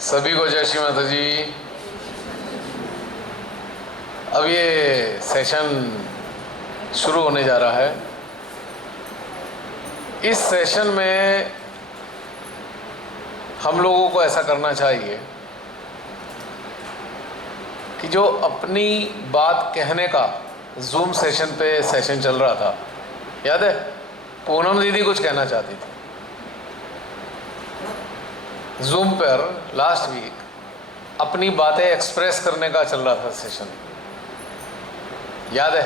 सभी को जय श्री माता जी। अब ये सेशन शुरू होने जा रहा है। इस सेशन में हम लोगों को ऐसा करना चाहिए कि जो अपनी बात कहने का जूम सेशन पे सेशन चल रहा था, याद है? पूनम दीदी कुछ कहना चाहती थी जूम पर लास्ट वीक, अपनी बातें एक्सप्रेस करने का चल रहा था सेशन, याद है?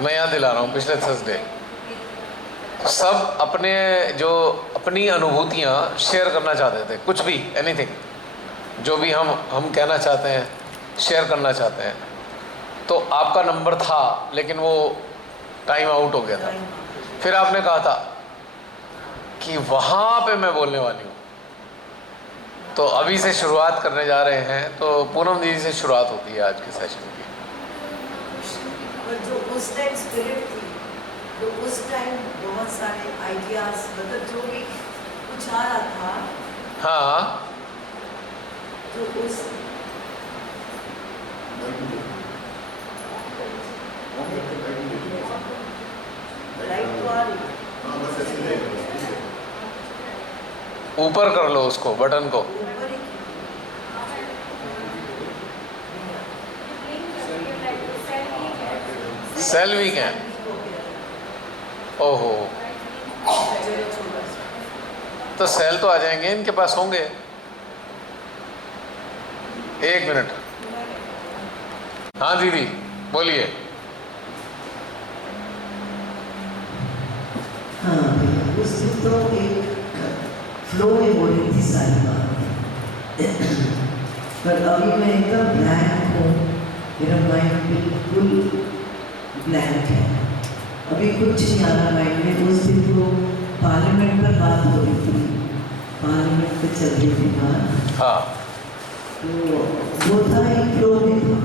मैं याद दिला रहा हूँ, पिछले थर्सडे सब अपने जो अपनी अनुभूतियाँ शेयर करना चाहते थे, कुछ भी, एनीथिंग, जो भी हम कहना चाहते हैं, शेयर करना चाहते हैं। तो आपका नंबर था, लेकिन वो टाइम आउट हो गया था। फिर आपने कहा था कि वहाँ पे मैं बोलने वाली हूँ। तो अभी से शुरुआत करने जा रहे हैं। तो पूनम दीदी से शुरुआत होती है आज के सेशन की। जो उस टाइम स्पिरिट थी, तो उस टाइम बहुत सारे आइडियाज, मतलब जो भी कुछ आ रहा था, हाँ, तो उस लाइट को आ रही, ऊपर कर लो उसको, बटन को। ऊपर ही सेल वीक है। ओहो, तो सेल तो आ जाएंगे, इनके पास होंगे। एक मिनट। हाँ दीदी बोलिए। हाँ भैया, उस दिन तो एक फ्लो में हो रही थी सारी बात, पर अभी मैं एकदम ब्लैंक हूँ। मेरा माइंड बिल्कुल ब्लैंक है, अभी कुछ नहीं आ रहा माइंड में। उस दिन तो पार्लियामेंट पर बात हो रही थी, पार्लियामेंट पे चल रही थी बात। हाँ, तो वो था एक फ्लो में था।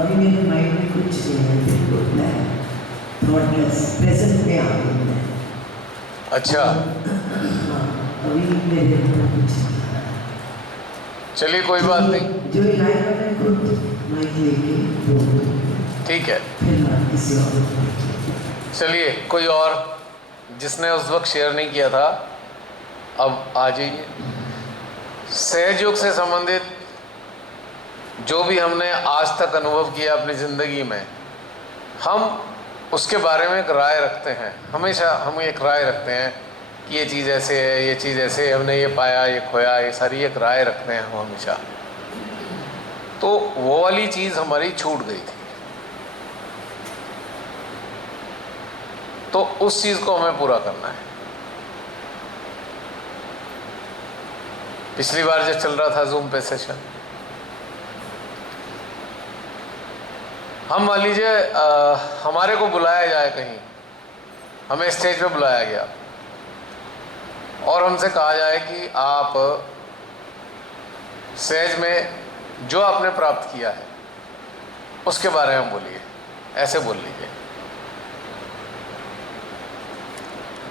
अभी मेरे माइंड में कुछ नहीं है, बिल्कुल ब्लैंक, थॉटलेस, प्रेजेंट में आ गई मैं। अच्छा, हाँ, अभी मेरे अंदर कुछ नहीं आ रहा। चलिए कोई बात नहीं, जो लाइफ में खुद माइक लेके बोल, ठीक है। फिर मैं किसी और को। चलिए कोई और जिसने उस वक्त शेयर नहीं किया था, अब आ जाइए। सहज योग से संबंधित जो भी हमने आज तक अनुभव किया अपनी ज़िंदगी में, हम उसके बारे में एक राय रखते हैं। हमेशा हम एक राय रखते हैं कि ये चीज़ ऐसे है, ये चीज़ ऐसे, हमने ये पाया, ये खोया, ये सारी एक राय रखते हैं हम हमेशा। तो वो वाली चीज़ हमारी छूट गई थी, तो उस चीज़ को हमें पूरा करना है। पिछली बार जब चल रहा था जूम पे सेशन, हम मान लीजिए हमारे को बुलाया जाए कहीं, हमें स्टेज पे बुलाया गया और हमसे कहा जाए कि आप सहज में जो आपने प्राप्त किया है उसके बारे में बोलिए, ऐसे बोल लीजिए।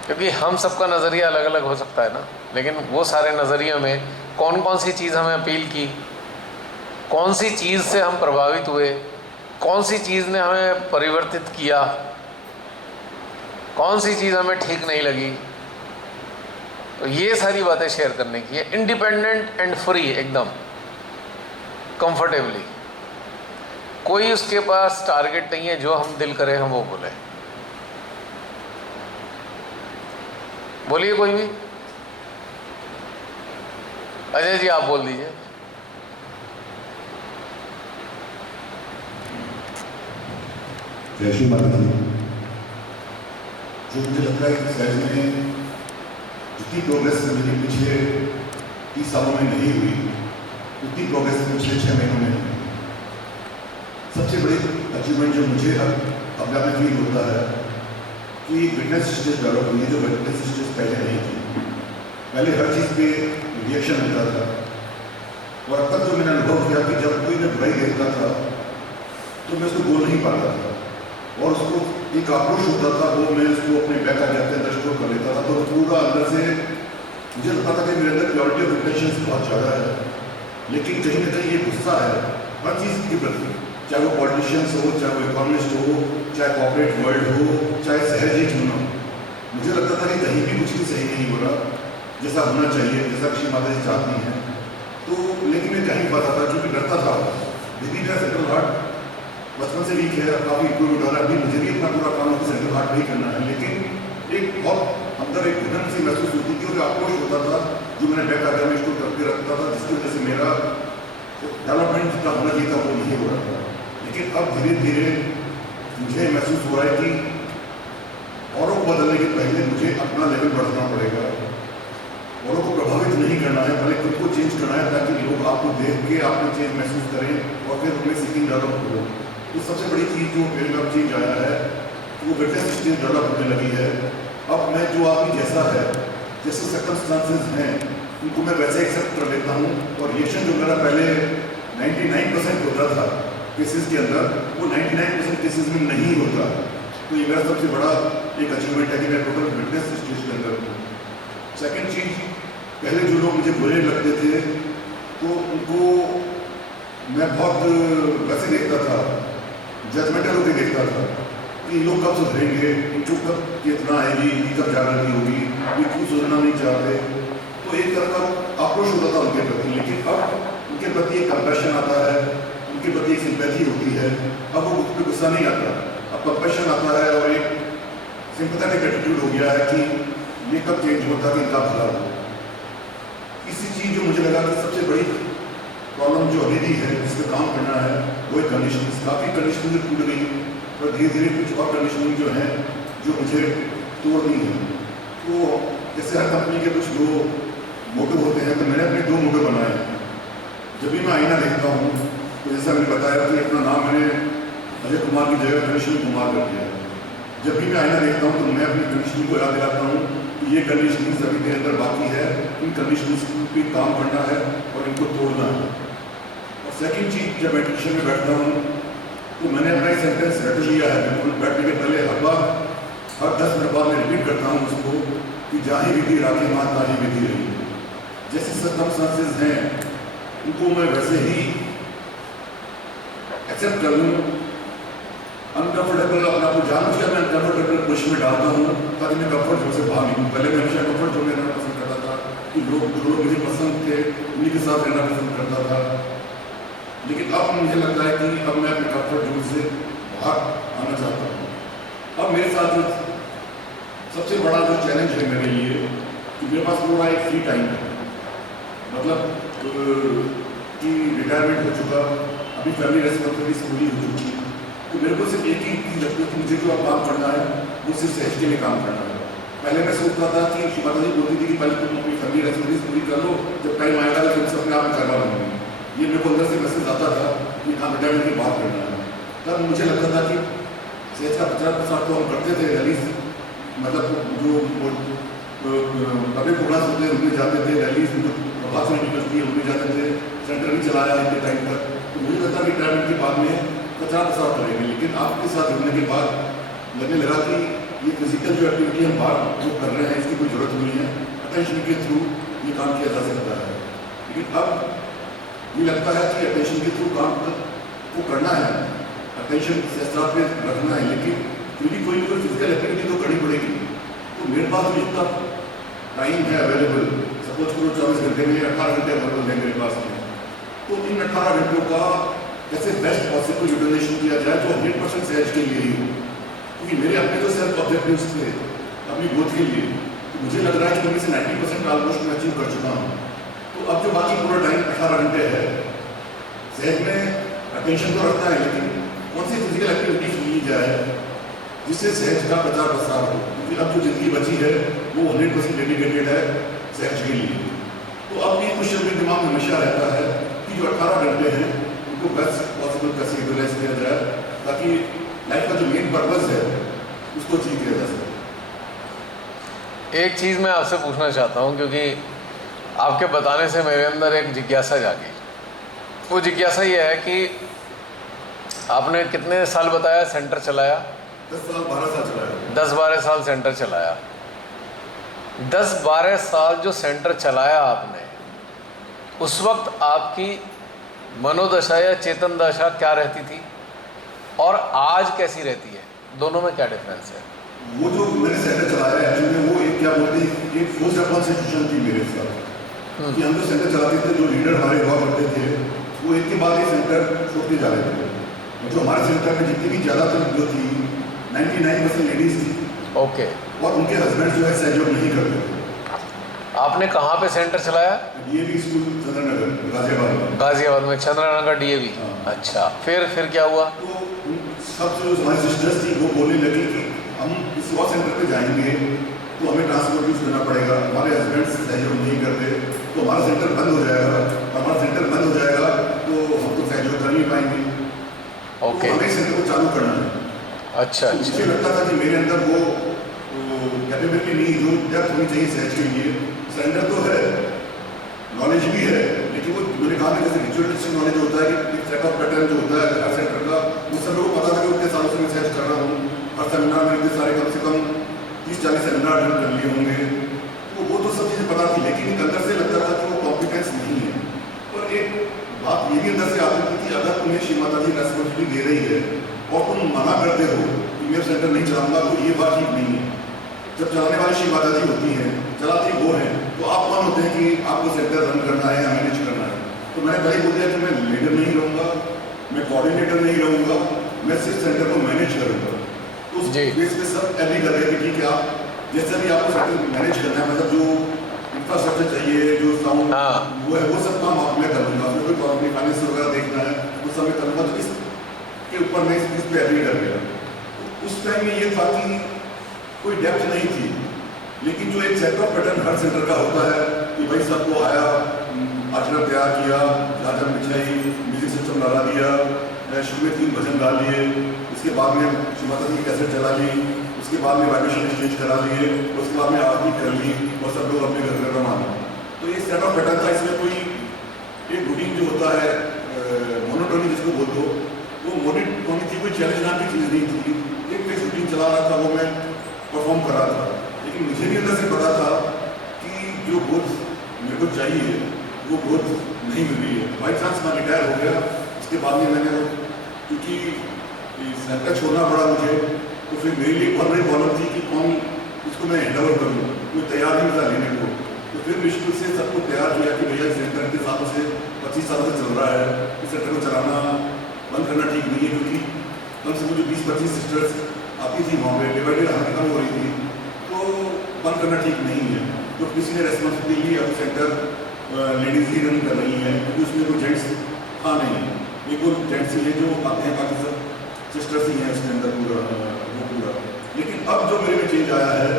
क्योंकि हम सबका नज़रिया अलग अलग हो सकता है ना, लेकिन वो सारे नज़रियों में कौन कौन सी चीज़ हमें अपील की, कौन सी चीज़ से हम प्रभावित हुए, कौन सी चीज़ ने हमें परिवर्तित किया, कौन सी चीज़ हमें ठीक नहीं लगी, तो ये सारी बातें शेयर करने की है, इंडिपेंडेंट एंड फ्री, एकदम कंफर्टेबली। कोई उसके पास टारगेट नहीं है, जो हम दिल करें हम वो बोलें। बोलिए कोई भी। अजय जी आप बोल दीजिए। जय श्री माता जी। जो मुझे लगता है कि सहज में जितनी प्रोग्रेस मेरी पिछले 30 सालों में नहीं हुई, उतनी प्रोग्रेस पिछले 6 महीनों में हुई। सबसे बड़ी अचीवमेंट जो मुझे अब अपने आप में फील होता है कि विटनेस स्टेज डेवलप हुई है, जो विटनेस स्टेज पहले नहीं थी। पहले हर चीज़ पे रिएक्शन होता था, और तब जो मैंने अनुभव किया कि जब कोई मैं बुराई देखता था तो मैं उसको बोल नहीं पाता था, और उसको एक आक्रोश होता था, वो मैं उसको अपने बैक आ जाते अंदर स्टोर कर लेता था, तो पूरा अंदर से मुझे लगता था कि मेरे अंदर प्योरिटी ऑफ इंटेंशन बहुत ज़्यादा है, लेकिन कहीं ना कहीं ये गुस्सा है हर चीज़ के प्रति, चाहे वो पॉलिटिशियंस हो, चाहे वो इकोनॉमिस्ट हो, चाहे कॉर्पोरेट वर्ल्ड हो, चाहे सहज ही क्यों ना हो। मुझे लगता था कि कहीं भी कुछ भी सही नहीं हो रहा जैसा होना चाहिए, जैसा कृष्ण माता जी चाहती हैं। तो लेकिन मैं कहीं पाता था क्योंकि डरता था। लेकिन मेरा सेंट्रल हार्ट बचपन से वीक है, काफ़ी इम्प्रूव हो रहा है। अभी मुझे भी अपना पूरा काम सेंट्रल हार्ट नहीं करना है, लेकिन एक बहुत अंदर एक घुटन सी महसूस होती थी और आक्रोश होता था जो मैंने बैक आगे में स्टोर करके रखता था, जिसकी वजह से मेरा डेवलपमेंट जितना होना चाहिए था वो नहीं हो रहा था। लेकिन अब धीरे धीरे मुझे महसूस हुआ है कि औरों को बदलने के पहले मुझे अपना लेवल बढ़ाना पड़ेगा, औरों को प्रभावित नहीं करना है, पहले खुद को चेंज करना है ताकि लोग आपको देख के आपको चेंज महसूस करें और फिर उन्हें सीकिंग डेवलप हो। तो सबसे बड़ी चीज़ जो मेरे में चेंज आया है वो विटनेस स्टेज डेवलप होने लगी है। अब मैं जो आदमी जैसा है, जैसे सर्कमस्टांसेस हैं, उनको मैं वैसे एक्सेप्ट कर लेता हूँ और रिएक्शन जो मेरा पहले 99% होता था केसेस के अंदर, वो 99% केसेस में नहीं होता। तो ये मेरा सबसे बड़ा एक अचीवमेंट है कि मैं टोटल विटनेस स्टेज के अंदर हूँ। सेकेंड चीज़, पहले जो लोग मुझे बुरे लगते थे तो उनको मैं बहुत वैसे देखता था, जजमेंटल होकर देखता था कि लोग कब सुधरेंगे, इनको कब कितना आएगी, कब जागृति होगी, ये क्यों सुधरना नहीं चाहते। तो एक तरह का आक्रोश होता था उनके प्रति। लेकिन अब उनके प्रति एक कंपैशन आता है, उनके प्रति एक सिंपैथी होती है। अब वो उस पर गुस्सा नहीं आता, अब कंपैशन आता है और एक सिंपैथेटिक एटीट्यूड हो गया है कि ये कब चेंज होता है कि इनका भला हो। इसी चीज़ जो मुझे लगा कि सबसे बड़ी प्रॉब्लम जो अभी भी है जिस पर काम करना है वो एक कंडीशन, काफ़ी कंडीशन टूट गई और धीरे धीरे कुछ और कंडीशनिंग जो है जो मुझे तोड़नी है। तो जैसे हर कंपनी के कुछ दो मोटो होते हैं, तो मैंने अपने दो मोटो बनाए हैं। जब भी मैं आईना देखता हूँ तो जैसा मैंने बताया कि अपना नाम मैंने अजय कुमार की जगह कंडीशनिंग कुमार कर दिया। जब भी मैं आईना देखता हूँ तो मैं अपनी कंडीशनिंग को याद दिलाता हूँ कि ये कंडीशनिंग अभी मेरे अंदर बाकी है, इन कंडीशनिंग पर काम करना है और इनको तोड़ना है। और सेकेंड चीज़, जब मेडिटेशन में बैठता हूँ तो मैंने अपना एक सेंटेंस रट लिया है, बिल्कुल बैठने के पहले हर 10 मिनट बाद मैं रिपीट करता हूँ उसको कि जाही विधि राखी माँ ताही विधि रही। जैसे सर्कमस्टांसेस हैं उनको मैं वैसे ही एक्सेप्ट कर लूँ। अनकंफर्टेबल अपने आपको जानबूझ कर मैं अनकंफर्टेबल पोजिशन में डालता हूँ ताकि मैं कंफर्ट जोन से बाहर निकलूँ। पहले मैं हमेशा कंफर्ट जोन में रहना पसंद करता था कि जो लोग मुझे पसंद थे उन्हीं के साथ रहना पसंद करता था। लेकिन अब मुझे लगता है कि अब मैं अपने कंफर्ट जोन से बाहर आना चाहता हूँ। अब मेरे साथ जो सबसे बड़ा जो चैलेंज है मेरे लिए कि मेरे पास पूरा एक फ्री टाइम है, मतलब कि रिटायरमेंट हो चुका, अभी फैमिली रेस्पॉन्सिबिलिटीज पूरी हो चुकी, तो मेरे को सिर्फ एक ही चीज़ लगती है कि मुझे जो अब काम करना है वो सिर्फ सहज के लिए काम करना है। पहले मैं सोचता था कि माता जी बोलती थी कि पहले तुम अपनी फैमिली रेस्पॉन्सिबिलिटीज पूरी कर लो, जब टाइम आएगा तो तुम अपने आप में करवा लूँगी। ये मेरे को अंदर से मैसेज आता था कि काम रिटायरमेंट की बात करना है। तब मुझे लगता था कि सहज का 50% तो हम करते थे रैलीज, मतलब जो पब्लिक प्रोग्राम्स होते हैं उनमें जाते थे, रैलीज में प्रभात में निकलती है उनमें जाते थे, सेंटर भी चलाया इतने टाइम तक। तो मुझे लगता कि रिटायरमेंट के बाद में 50% करेंगे। लेकिन आपके साथ जुड़ने के बाद लगने लगा कि ये फिजिकल जो एक्टिविटी हम बाहर जो कर रहे हैं इसकी कोई ज़रूरत नहीं है, अटेंशन के थ्रू ये काम किया जा सकता है। लेकिन अब ये लगता है कि अटेंशन के थ्रू काम को करना है, अटेंशन सहस्त्रार्थ में रखना है, लेकिन फिर भी कोई फिजिकल एक्टिविटी तो करनी पड़ेगी। तो मेरे पास जो इतना टाइम है अवेलेबल, सपोज करो 24 घंटे में 18 घंटे अवेलेबल है मेरे पास में, तो इन 18 घंटों का कैसे बेस्ट पॉसिबल यूटिलाइजेशन किया जाए तो 100% सहज के लिए ही हो। क्योंकि मेरे अपने तो सेल्फ ऑब्जेक्टिव्स थे अपनी ग्रोथ के लिए, तो मुझे लग रहा है कि उनमें से 90% ऑलमोस्ट मैं अचीव कर चुका हूँ। तो अब जो बाकी पूरा टाइम 18 घंटे है, सहज में अटेंशन तो रखता है, लेकिन कौन सी फिजिकल एक्टिविटी की जाए जिससे सहज का प्रचार प्रसार हो। क्योंकि अब जो जिंदगी बची है वो 100% डेडिकेटेड है सहज के लिए। तो अब ये क्वेश्चन मेरे दिमाग में हमेशा रहता है कि जो 18 घंटे हैं उनको बेस्ट पॉसिबल कैसे यूटिलाइज किया जाए ताकि लाइफ का जो मेन पर्पज है उसको अचीव किया जा सके। एक चीज़ मैं आपसे पूछना चाहता हूँ, क्योंकि आपके बताने से मेरे अंदर एक जिज्ञासा जागी। वो जिज्ञासा ये है कि आपने कितने साल बताया सेंटर चलाया? 10 साल 12 साल चलाया। 10-12 साल सेंटर चलाया। 10-12 साल जो सेंटर चलाया आपने, उस वक्त आपकी मनोदशा या चेतन दशा क्या रहती थी और आज कैसी रहती है? दोनों में क्या डिफरेंस है? वो जो मैंने सेंटर चलाया है एक्चुअली वो एक क्या बोलते हैं, एक फोर्स अपॉन सिचुएशन थी मेरे साथ कि हम जो सेंटर चलाते थे, जो लीडर हमारे हुआ करते थे, वो एक के बाद एक सेंटर छोड़ते जा रहे थे। जो हमारे सेंटर में जितनी भी ज़्यादातर जो थी 99% लेडीज़ थी। ओके। और उनके हस्बैंड जो है सहयोग नहीं करते थे। आपने कहाँ पे सेंटर चलाया? डीएवी स्कूल चंद्रनगर गाजियाबाद में। गाजियाबाद में चंद्रनगर डीएवी। हाँ। अच्छा, फिर क्या हुआ? तो सब जो हमारी सिस्टर्स थी वो बोलने लगी कि हम किसी और सेंटर पे जाएंगे तो हमें ट्रांसपोर्ट यूज करना पड़ेगा, हमारे हस्बैंड सहयोग नहीं करते तो हमारा सेंटर बंद हो जाएगा, हमारा सेंटर बंद हो जाएगा तो हम तो सहयोग कर नहीं पाएंगे। ओके। तो हमें सेंटर को चालू करना है। अच्छा तो मुझे अच्छा। लगता था कि मेरे अंदर वो कैपेबिलिटी नहीं, जो डेप्थ होनी चाहिए सहज के लिए। सेंटर तो है, नॉलेज भी है, लेकिन वो मैंने कहा जैसे रिचुअलिस्टिक नॉलेज होता है कि एक सेट ऑफ पैटर्न जो होता है हर सेंटर का, वो सब लोगों को पता था कि उतने सालों से मैं सहज कर रहा हूँ। हर सेमिनार में इतने सारे कम से कम 30-40 सेमिनार अटेंड कर लिए होंगे, तो वो तो सब चीज़ें पता थी, लेकिन एक अंदर से लगता था कि वो कॉम्पिटेंस नहीं है। और एक बात ये भी अंदर से आती थी कि अगर तुम्हें श्री माता जी रेस्पॉन्सिबिलिटी दे रही है और तुम मना करते हो कि मैं सेंटर नहीं चलाऊंगा, तो ये बात ठीक नहीं है। जब चलाने वाली श्री माता जी होती हैं, चलाती वो हैं, तो आप कौन होते हैं कि आपको सेंटर रन करना है या मैनेज करना है? तो मैंने पहले बोल दिया कि मैं लीडर नहीं रहूँगा, मैं कोऑर्डिनेटर नहीं रहूँगा, मैं सिर्फ सेंटर को मैनेज करूँगा। तो उस बेस पे सब एग्री कर रहे थे कि ठीक है, आप जैसे भी आपको सेंटर मैनेज करना है, मतलब जो इंफ्रास्ट्रक्चर चाहिए, जो साउंड वो है, वो सब काम आप मैं कर लूँगा, उसमें कोई प्रॉब्लम नहीं, फाइनेंस वगैरह देखना है वो सब मैं करूँगा। तो इसके ऊपर मैं इस पर एग्री कर गया। उस टाइम में ये था कि कोई डेप्थ नहीं थी, लेकिन जो एक set of pattern her centre का होता है कि भाई सबको आया, आचरण तैयार किया, चादर बिछाई, म्यूजिक सिस्टम लगा दिया, शुरू में 3 भजन गा लिए, उसके बाद में श्री माता जी की कैसेट चला ली, उसके बाद में वाइब्रेशन एक्सचेंज करा लिए, उसके बाद में आरती कर ली और सब लोग अपने घर घर रवाना। तो ये सेट ऑफ पैटर्न था, इसमें कोई एक रूटीन जो होता है मोनोटोनी जिसको बोलते हो, वो मोनोटोनी थी, कोई चैलेंज नाम की चीज़ नहीं थी। एक फिक्स रूटीन चला रहा था, वो मैं परफॉर्म कर रहा था, लेकिन मुझे भी अंदर से पता था कि जो ग्रोथ मेरे को चाहिए वो ग्रोथ नहीं मिल रही है। बाई चांस मैं रिटायर हो गया, उसके बाद में मैंने क्योंकि सेंटर छोड़ना पड़ा मुझे, तो फिर मेरे लिए बहुत बड़ी प्रॉब्लम थी कि कौन इसको मैं हैंड ओवर करूँ, कोई तैयार नहीं था लेने को। तो फिर मुश्किल से सबको तैयार किया कि भैया सेंटर के सालों से 25 सालों से चल रहा है, इस सेंटर को चलाना बंद करना ठीक नहीं है, क्योंकि कम से कम जो 20-25 सिस्टर्स आती थी वहाँ पर डिवाइडेड हालत कम हो रही थी, तो बंद करना ठीक नहीं है। तो किसी ने रेस्पॉन्सिबिलिटी ली, अब सेंटर लेडीज़ ही रन कर रही हैं, क्योंकि उसमें कोई जेंट्स था नहीं, एक और जेंट्स ही है जो आते हैं, बाकी सब सिस्टर्स ही हैं उसके अंदर पूरा। लेकिन अब जो मेरे में चेंज आया है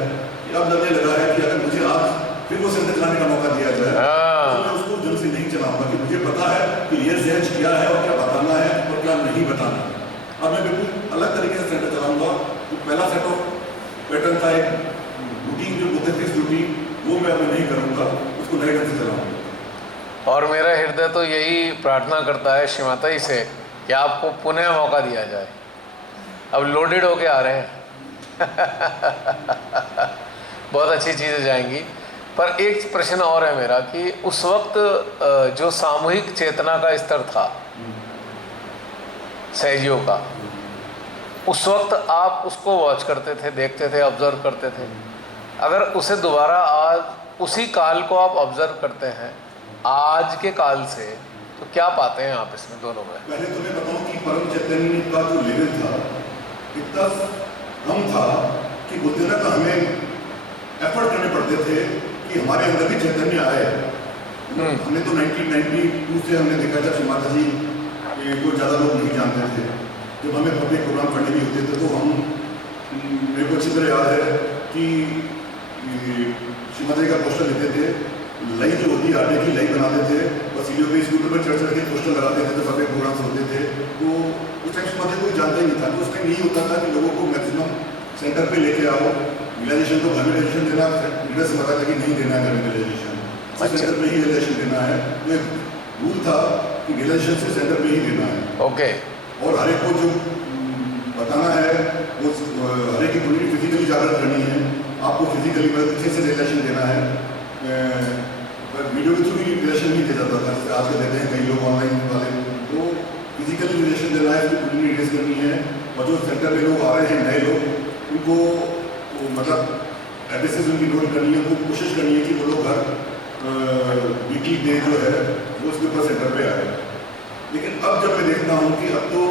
कि अब लगने लगा है कि अगर मुझे आज फिर वो सेंटर चलाने का मौका दिया जाए तो मैं उसको जल्द से नहीं चलाऊंगा, कि मुझे पता है कि ये सहज क्या है और क्या बताना है और क्या नहीं बताना है। अब मैं बिल्कुल अलग तरीके से सेंटर चलाऊंगा। तो पहला सेट ऑफ पैटर्न था, एक रूटीन जो बोलते थे रूटीन, वो मैं अब नहीं करूँगा, उसको नए ढंग से चलाऊँगा। और मेरा हृदय तो यही प्रार्थना करता है श्री माता जी से कि आपको पुनः मौका दिया जाए। अब लोडेड होके आ रहे हैं बहुत अच्छी चीज़ें जाएंगी। पर एक प्रश्न और है मेरा कि उस वक्त जो सामूहिक चेतना का स्तर था सहजियों का, उस वक्त आप उसको वॉच करते थे, देखते थे, ऑब्जर्व करते थे। अगर उसे दोबारा आज उसी काल को आप ऑब्जर्व करते हैं आज के काल से, तो क्या पाते हैं आप इसमें दोनों में? पहले तो मैं बताऊं कि परम चैतन्य का जो लेवल था इतना कम था कि बोलते ना, हमें एफर्ट करने पड़ते थे कि हमारे अंदर भी चैतन्य आए। हमने तो 1992 से हमने देखा जब श्री माता जी को ज़्यादा लोग नहीं जानते थे, जब हमें पब्लिक प्रोग्राम करने भी होते थे, तो हम मेरे को अच्छी तरह याद है कि श्री माता जी का पोस्टर लेते थे, लई जो होती है आटे की लई बनाते थे और सीढ़ियों पे स्कूटर पर चढ़ के पोस्टर लगाते थे, तो पब्लिक प्रोग्राम्स होते थे। तो उस टाइम श्री माता कोई जानता ही नहीं था। तो उस टाइम यही होता था कि लोगों को मैक्सिमम सेंटर पे लेके आओ, रियलाइजेशन तो घर में रियलाइजेशन देना, लीडर से पता था कि नहीं देना है घर में रियलाइजेशन, सेंटर पे ही रियलाइजेशन देना है। तो रूल था कि रियलाइजेशन से सेंटर पे ही देना है। ओके। और हर एक को जो बताना है वो हर एक की कम्युनिटी फिजिकली जागृत करनी है। आपको फिजिकली मतलब अच्छे से रिलेशन देना है, पर वीडियो के थ्रू भी रिलेशन नहीं दिया जाता था, जैसे आजकल देते हैं कई लोग ऑनलाइन वाले, तो फिजिकली रिलेशन देना है, उसकी पूरी डिटेल्स करनी है। और जो सेंटर में लोग आ रहे हैं नए लोग, उनको मतलब एड्रेसेस उनकी नोट करनी है, उनको कोशिश करनी है कि वो लोग घर वीकली डे जो है वो उसके ऊपर सेंटर पे आए। लेकिन अब जब मैं देखता हूँ कि अब तो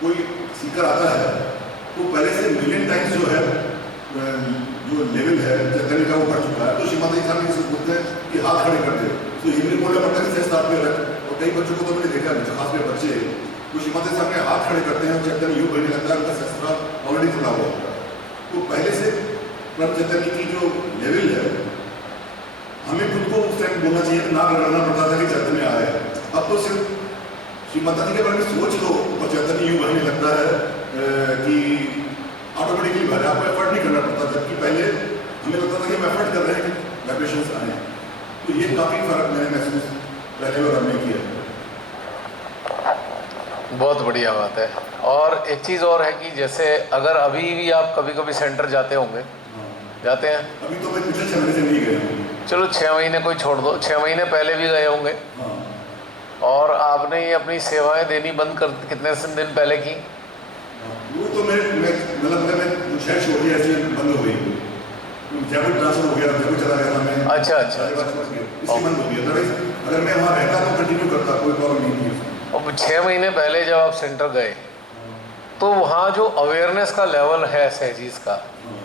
कोई सीकर आता है तो पहले से मिलियन टाइम्स जो है जो लेवल है चैतन्य का वो बढ़ चुका है। तो श्री माता जी साहब इसे बोलते हैं कि हाथ खड़े कर दे, तो ये भी बोलना पड़ता है कि स्टार्ट पे रख। और कई बच्चों को तो मैंने देखा है, खास में बच्चे तो श्री माता जी साहब ने हाथ खड़े करते हैं, चैतन्य यूँ बढ़ने लगता है, उनका शस्त्र ऑलरेडी खुला हुआ होता है। तो पहले से परम चैतन्य की जो लेवल है, हमें खुद को उस टाइम बोलना चाहिए, ना करना पड़ता था कि चैतन्य आए। अब तो सिर्फ श्री माता जी के बारे में सोच लो और चैतन्य यूँ बढ़ने लगता है कि ऑटोमेटिकली भर, आपको एफर्ट नहीं करना पड़ता। जबकि पहले हमें लगता था कि हम एफर्ट कर रहे हैं कि वाइब्रेशंस आए। तो ये काफ़ी फर्क मैंने महसूस पहले और अब में किया। बहुत बढ़िया बात है। और एक चीज़ और है कि जैसे अगर अभी भी आप कभी कभी सेंटर जाते होंगे, जाते हैं? अभी तो मैं पिछले 6 महीने से नहीं गया हूँ। चलो 6 महीने कोई छोड़ दो, 6 महीने पहले भी गए होंगे। और आपने ये अपनी सेवाएं देनी बंद कर कितने दिन पहले की? वो तो मैं शहर छोड़ दिया, ऐसे बंद हो गई। जयपुर ट्रांसफर हो गया, जयपुर चला गया था मैं। अच्छा। इसलिए बंद हो गया। अगर मैं वहाँ रहता तो कंटिन्यू करता, कोई प्रॉब्लम नहीं थी। और 6 महीने पहले जब आप सेंटर गए तो वहाँ जो अवेयरनेस का लेवल है सहजीज का,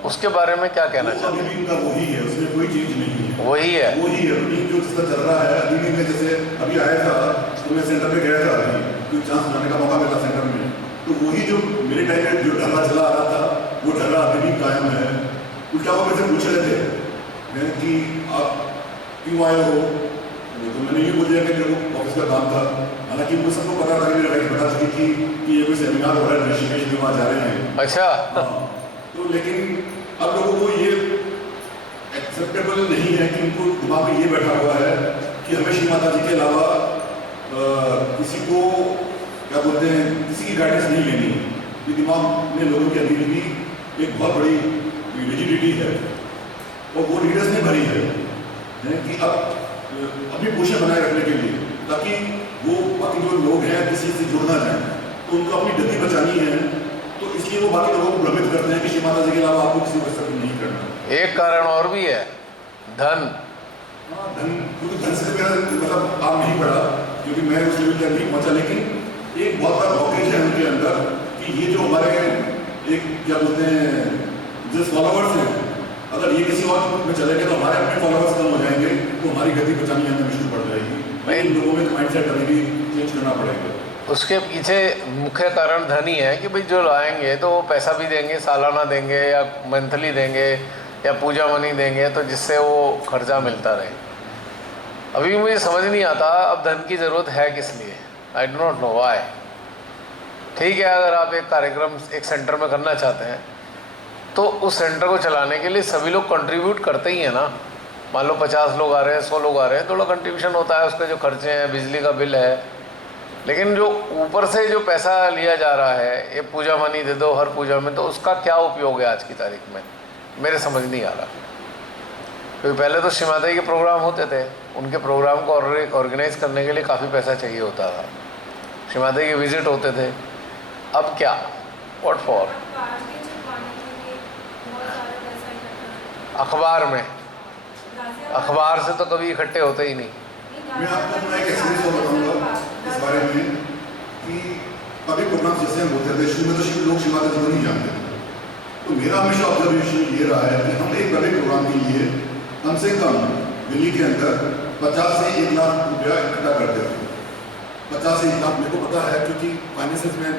उसके बारे में क्या कहना चाहते हैं? अभी भी उनका वही है, उसमें कोई चीज़ नहीं है। वही है रूटीन जो जिसका चल रहा है। अभी भी मैं जैसे अभी आया था तो मैं सेंटर पे गया था, अभी कोई चांस बनाने का मौका मिला सेंटर में, तो वही जो मेरे टाइम में जो ढर्रा चला आ रहा था वो ढर्रा अभी भी कायम है। उल्टा वो मेरे से पूछ रहे थे कि आप क्यों आए हो, तो मैंने ये बोल दिया कि मेरे को ऑफिस का काम था। हालांकि मुझे सबको पता था कि मेरी वाइफ बता चुकी थी कि ये कोई सेमिनार हो रहा है ऋषिकेश में, वहाँ जा रहे हैं। अच्छा। तो लेकिन अब लोगों को ये एक्सेप्टेबल नहीं है कि उनको दिमाग में ये बैठा हुआ है कि हमें श्री माता जी के अलावा किसी को क्या बोलते हैं, किसी की गाइडेंस नहीं लेनी। ये दिमाग में लोगों के अभी भी एक बहुत बड़ी रिजिडिटी है और वो लीडर्स ने भरी है कि अब अपनी पोषण बनाए रखने के लिए, ताकि वो बाकी जो लोग हैं किसी से जुड़ ना जाए, तो उनको अपनी गति बचानी है। तो इसलिए वो बाकी लोगों को भ्रमित करते हैं कि श्री माता जी के अलावा आपको किसी को एक्सेप्ट नहीं करना। एक कारण और भी है, धन। हाँ, धन, क्योंकि धन से मेरा मतलब काम नहीं पड़ा, क्योंकि मैं उस लेवल तक नहीं पहुँचा। लेकिन एक बहुत बड़ा ब्लॉकेज है उनके अंदर कि ये जो हमारे एक क्या बोलते हैं जो फॉलोवर्स हैं, अगर ये किसी और में चले गए तो हमारे अपने फॉलोवर्स कम हो जाएंगे, तो हमारी गति बचानी हमें मुश्किल पड़ जाएगी। इन लोगों में माइंडसेट अभी भी चेंज करना पड़ेगा। उसके पीछे मुख्य कारण धन ही है कि भाई जो लाएंगे तो वो पैसा भी देंगे, सालाना देंगे या मंथली देंगे या पूजा मनी देंगे, तो जिससे वो खर्चा मिलता रहे। अभी मुझे समझ नहीं आता अब धन की ज़रूरत है किस लिए। I do not know why. ठीक है, अगर आप एक कार्यक्रम एक सेंटर में करना चाहते हैं तो उस सेंटर को चलाने के लिए सभी लोग कंट्रीब्यूट करते ही हैं ना। मान लो 50 लोग आ रहे हैं, 100 लोग आ रहे हैं, थोड़ा कंट्रीब्यूशन होता है, उसके जो खर्चे हैं, बिजली का बिल है। लेकिन जो ऊपर से जो पैसा लिया जा रहा है, ये पूजा मनी दे दो हर पूजा में, तो उसका क्या उपयोग है आज की तारीख में? मेरे समझ नहीं आ रहा। क्योंकि पहले तो श्री माता जी के प्रोग्राम होते थे, उनके प्रोग्राम को ऑर्गेनाइज करने के लिए काफ़ी पैसा चाहिए होता था, श्री माता जी के विजिट होते थे। अब क्या, व्हाट फॉर? अखबार में, अखबार से तो कभी इकट्ठे होते ही नहीं। मैं आपको अपना एक एक्सपीरियंस और बताऊंगा इस बारे में कि अभी प्रोग्राम जैसे हम होते थे शुरू में, तो लोग श्री माता जी को नहीं जानते थे। तो मेरा हमेशा ऑब्जर्वेशन ये रहा है कि हम एक बड़े प्रोग्राम के लिए कम से कम दिल्ली के अंदर 50 से 1 लाख रुपया इकट्ठा करते थे। 50 से 1 लाख मेरे को पता है, क्योंकि फाइनेंसेस में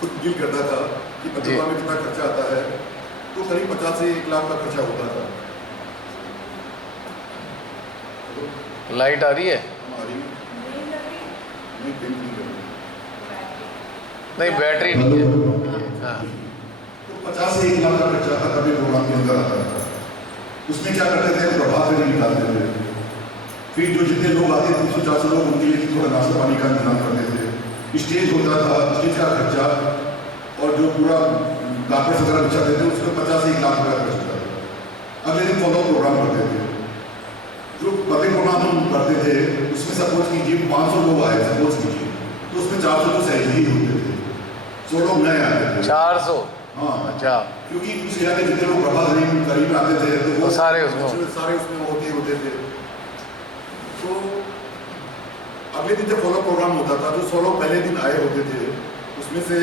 खुद डील करता था कि पत्रिका में कितना खर्चा आता है, तो करीब 50 से 1 लाख का खर्चा होता था। लाइट आ रही है? नहीं, बैटरी नहीं है। हाँ, तो 50 से 1 लाख का खर्चा हर कभी प्रोग्राम के अंदर आता था। उसमें क्या करते थे, प्रभात में निकालते थे। फिर जो जितने लोग आते थे 300-400 लोग, उनके लिए थोड़ा नाश्ता पानी का इंतजाम करते थे। स्टेज होता था, स्टेज का खर्चा और जो पूरा कारपेट वगैरह बिछाते थे, उसमें 50 से 1 लाख रुपया खर्च होता था। अगले दिन फॉलो प्रोग्राम करते थे। जो पहले प्रोग्राम हम करते थे उसमें सपोज कीजिए 500 लोग आए, सपोज कीजिए, तो उसमें 400 तो सहज ही होते थे, 100 लोग नए आते थे। 400? हाँ, अच्छा। क्योंकि उस इलाके जितने लोग प्रभात करीब आते थे तो वो सारे उसमें होते थे। तो अगले दिन जब फॉलो प्रोग्राम होता था तो 100 लोग पहले दिन आए होते थे, उसमें से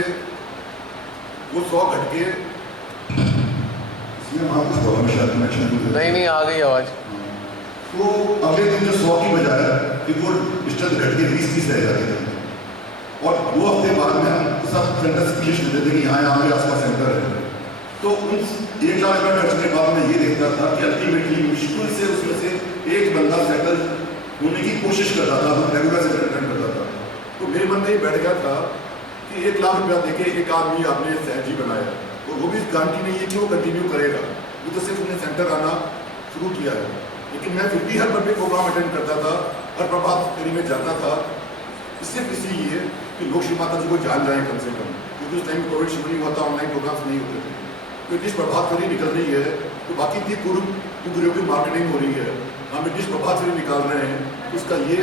वो 100 घट के नहीं आ गई आवाज। तो अगले दिन जो 100 की बजाय फिर वो स्ट्रेंथ घट के 20-30 रह जाते थे। और 2 हफ्ते बाद में हम सब सेंटर की लिस्ट देते थे कि यहाँ पे आसपास सेंटर है। तो उन 1 लाख रुपये खर्च के बाद मैं ये देखता था कि अल्टीमेटली मुश्किल से उसमें से एक बंदा सेटल होने की कोशिश करता था, रेगुलर सेटल करता था। तो मेरे मन में ये बैठ गया था कि 1 लाख रुपया देके एक आदमी आपने सहज ही बनाया, और वो भी गारंटी नहीं है कि वो कंटिन्यू करेगा, वो तो सिर्फ उन्हें सेंटर आना शुरू किया है। लेकिन मैं फिर भी हर पब्लिक प्रोग्राम अटेंड करता था, हर प्रभात फेरी में जाता था, सिर्फ इसलिए कि लोग श्री माता जी को जान जाएं कम से कम, क्योंकि उस टाइम कोविड शुरू नहीं हुआ था, ऑनलाइन प्रोग्राम्स नहीं होते थे। तो डिश प्रभात फेरी निकल रही है तो बाकी थी कुगुरियों की मार्केटिंग हो रही है, हम डिश प्रभात फेरी निकाल रहे हैं, उसका ये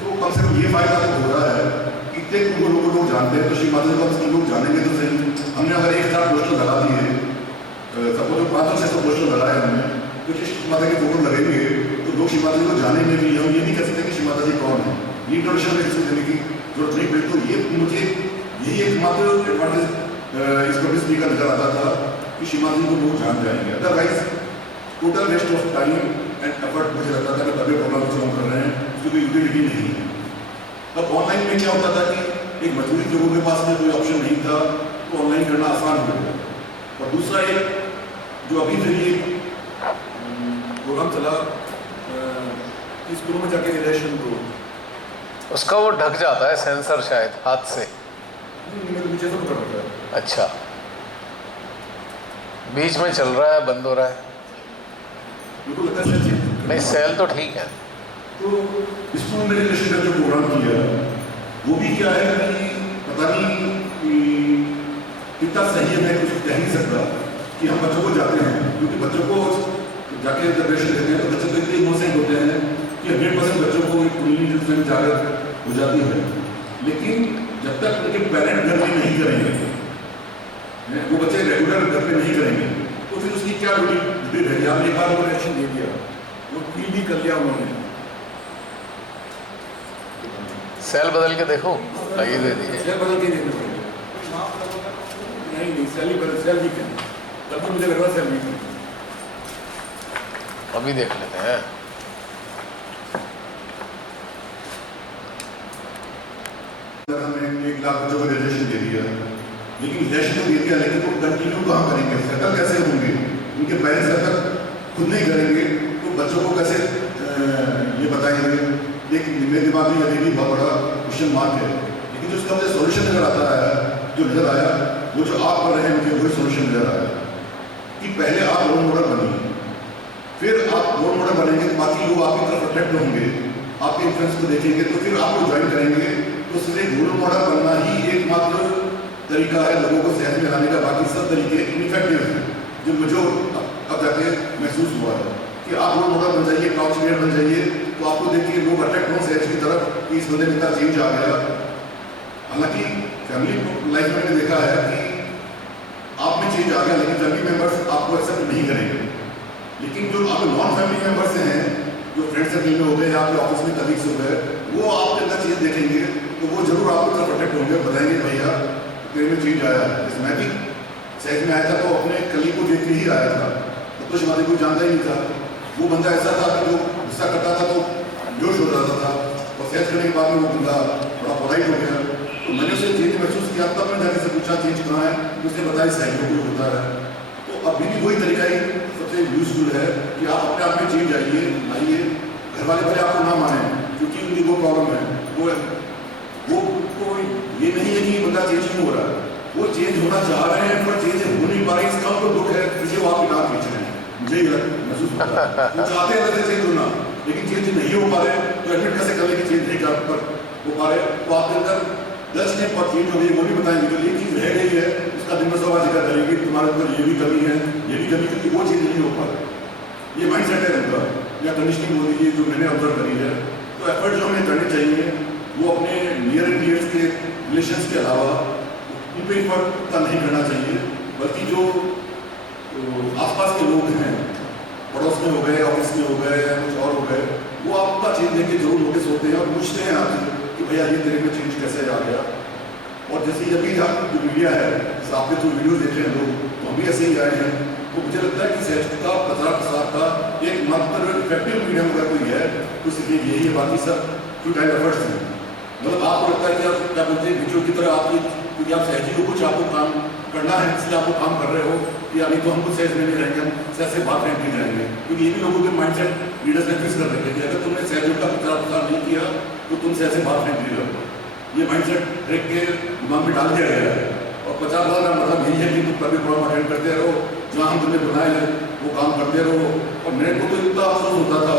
तो कम से कम ये फायदा तो हो रहा है कि इतने कुगुरियों को लोग जानते हैं, तो श्री माता जी को कम लोग जानेंगे तो सही। हमने अगर 1,000 पोस्टर लगा दिए, सपोज 500-600 पोस्टर लगाए हमने, तो श्री माता के फोटो लगेंगे तो लोग श्री माता जी को जानेंगे भी। हम ये नहीं कह सकते कि श्री माता जी कौन है, ये इंट्रोडक्शन में किसी देने की जरूरत नहीं पड़ी। तो ये मुझे यही एकमात्र एडवांटेज इस पब्लिक स्पीक का नजर आता था कि श्री माता जी को लोग जान जाएंगे। Otherwise total waste of time and effort मुझे लगता था कि पब्लिक प्रोग्राम जो हम कर रहे हैं उसकी कोई यूटिलिटी नहीं है। अब ऑनलाइन में क्या होता था कि एक मजबूरी लोगों के पास में कोई ऑप्शन नहीं था, तो ऑनलाइन करना आसान हो गया। और दूसरा एक जो अभी फिर ये प्रोग्राम चला कि स्कूलों में जाके रिलेशन को उसका वो ढक जाता है सेंसर शायद हाथ से। मुझे तो पता होता है। अच्छा, बीच में चल रहा है, बंद हो रहा है? बिल्कुल लगता है नहीं, सेल तो ठीक है। तो स्कूल में रिलेशन का जो प्रोग्राम किया वो भी क्या है कि पता नहीं कितना सही है, मैं कुछ कह नहीं सकता कि हम बच्चों को जाते हैं, क्योंकि बच्चों को जाके रिलेशन देते हैं तो बच्चे तो इतने इनोसेंट होते हैं कि 100% बच्चों को एक जागृत हो जाती है। लेकिन जब तक उनके पेरेंट घर में नहीं करेंगे, वो बच्चे रेगुलर घर पे नहीं करेंगे, तो फिर उसकी क्या ड्यूटी रहेगी। आपने एक बार रिएक्शन दे दिया, वो फील भी कर लिया उन्होंने। सेल बदल के देखो, आइए दे दीजिए। सेल बदल के देखना पड़ेगा। नहीं सेल ही बदल, सेल भी क्या, तब तो मुझे लग रहा सेल भी क्या। अभी देख लेते हैं। हमने 1 लाख बच्चों को रिलेशन दे दिया, लेकिन रिलेशन तो दे दिया, लेकिन वो कंटिन्यू कहाँ करेंगे, सेटल कैसे होंगे, उनके पेरेंट्स जब तक खुद नहीं करेंगे तो बच्चों को कैसे ये बताएंगे। एक मेरे दिमाग में अभी भी बहुत बड़ा क्वेश्चन मार्क है। लेकिन जो उसका मुझे सोल्यूशन नजर आता है, जो नजर आया, वो जो आप कर रहे हैं मुझे वही सोल्यूशन नजर आया कि पहले आप रोल मॉडल बनिए, फिर आप रोल मॉडल बनेंगे तो बाकी लोग आपकी तरफ अट्रैक्ट होंगे, आपके इन्फ्लुएंस को देखेंगे तो फिर आपको ज्वाइन करेंगे। तो इसलिए रोल मॉडल बनना ही एकमात्र तरीका है लोगों को सहज में लाने का। बाकी सब तरीके इनफेक्टिव हैं, जो मुझे अब जाके महसूस हुआ है कि आप रोल मॉडल बन जाइए, टॉप स्पीकर बन जाइए, तो आपको देखिए लोग अट्रैक्ट हों सहज की तरफ कि इस बंदे में इतना चेंज आ गया। हालांकि फैमिली लाइफ में मैंने देखा है कि आप में चेंज आ गया, लेकिन फैमिली मेंबर्स आपको एक्सेप्ट नहीं करेंगे। लेकिन जो आप नॉन फैमिली मेंबर्स हैं, जो फ्रेंड सर्कल में हो गए या आपके ऑफिस में कलीग्स हो गए, वो आपके अंदर चीज़ देखेंगे तो वो जरूर आपकी तरफ अट्रैक्ट होंगे, बताएंगे भैया तेरे में चेंज आया है। मैं भी सहज में आया था तो अपने कलीग को देख के ही आया था, तो शिवाजी को जानता ही नहीं था। वो बंदा ऐसा था कि जो गुस्सा करता था तो जोश हो जाता था, और सहज करने के बाद में वो बंदा बड़ा पोलाइट हो गया। तो मैंने उसे चेंज महसूस किया, तब मैंने जाके से पूछा चेंज कहाँ है, उसने बताया सहज को होता है। तो अभी भी वही तरीका ही सबसे यूजफुल है कि आप अपने आप में चेंज आइए, आइए। घर वाले पहले आपको ना माने क्योंकि उनकी वो प्रॉब्लम है, वो ये नहीं है कि बंदा चेंज नहीं हो रहा है, वो चेंज होना चाह रहे हैं पर चेंज हो नहीं पा रहे, इसका तो दुख है, इसे वो आपकी नाक खींच रहे हैं। मुझे ये महसूस होता है वो चाहते हैं चेंज होना, लेकिन चेंज नहीं हो पा रहे, तो एडमिट कैसे कर ले कि चेंज नहीं कर हो पा रहे। तो आपके अंदर 10 ने बहुत चेंज हो गई, वो भी बताएंगे। जो ये चीज़ रह गई है उसका दिन में 100 बार जिक्र करेंगे, तुम्हारे अंदर ये भी कमी है, ये भी कमी, क्योंकि वो चीज़ नहीं हो पा रही। ये माइंड सेट है उनका, या कंडीशनिंग हो रही है जो मैंने ऑब्जर्व करी है। तो एफर्ट जो हमें करने चाहिए वो अपने नियर एंड डियर्स के रिलेशंस के अलावा उन पर एफर्ट उतना नहीं करना चाहिए, बल्कि जो आसपास के लोग हैं, पड़ोस में हो गए, ऑफिस में हो गए या कुछ और हो गए, वो आपका चेंज देख के जरूर नोटिस होते हैं और पूछते हैं आपसे कि भैया ये तेरे में चेंज कैसे आ गया। और जैसे अभी आप जो मीडिया है, आपने जो वीडियो देखे हैं लोग, तो हम भी ऐसे ही आए हैं। तो मुझे लगता है कि सहज का प्रचार प्रसार का एक मात्र इफेक्टिव मीडियम अगर कोई है तो सिर्फ यही है, बाकी सब फ्यूटाइल एफर्ट्स हैं। मतलब आपको लगता है कि आप क्या बोलते हैं वीडियो की तरह आपकी, क्योंकि आप सहजी को कुछ आपको काम करना है इसलिए आपको काम कर रहे हो, या नहीं तो हम कुछ सहज में नहीं रहेंगे, हम सहज से बात नहीं जाएंगे। क्योंकि ये भी लोगों के माइंड सेट लीडर्स ने फिक्स कर रखे कि अगर तुमने सहजों का प्रचार प्रसार नहीं किया तो तुम सहज से बात नहीं रहोगे। ये माइंड सेट ट्रैक के दिमाग में डाल दिया गया है। और 50 साल का मतलब यही है कि तुम कभी प्रोग्राम अटेंड करते रहो, जहाँ हम तुमने बनाए हैं वो काम करते रहो। और मेरे को तो इतना अफसोस होता था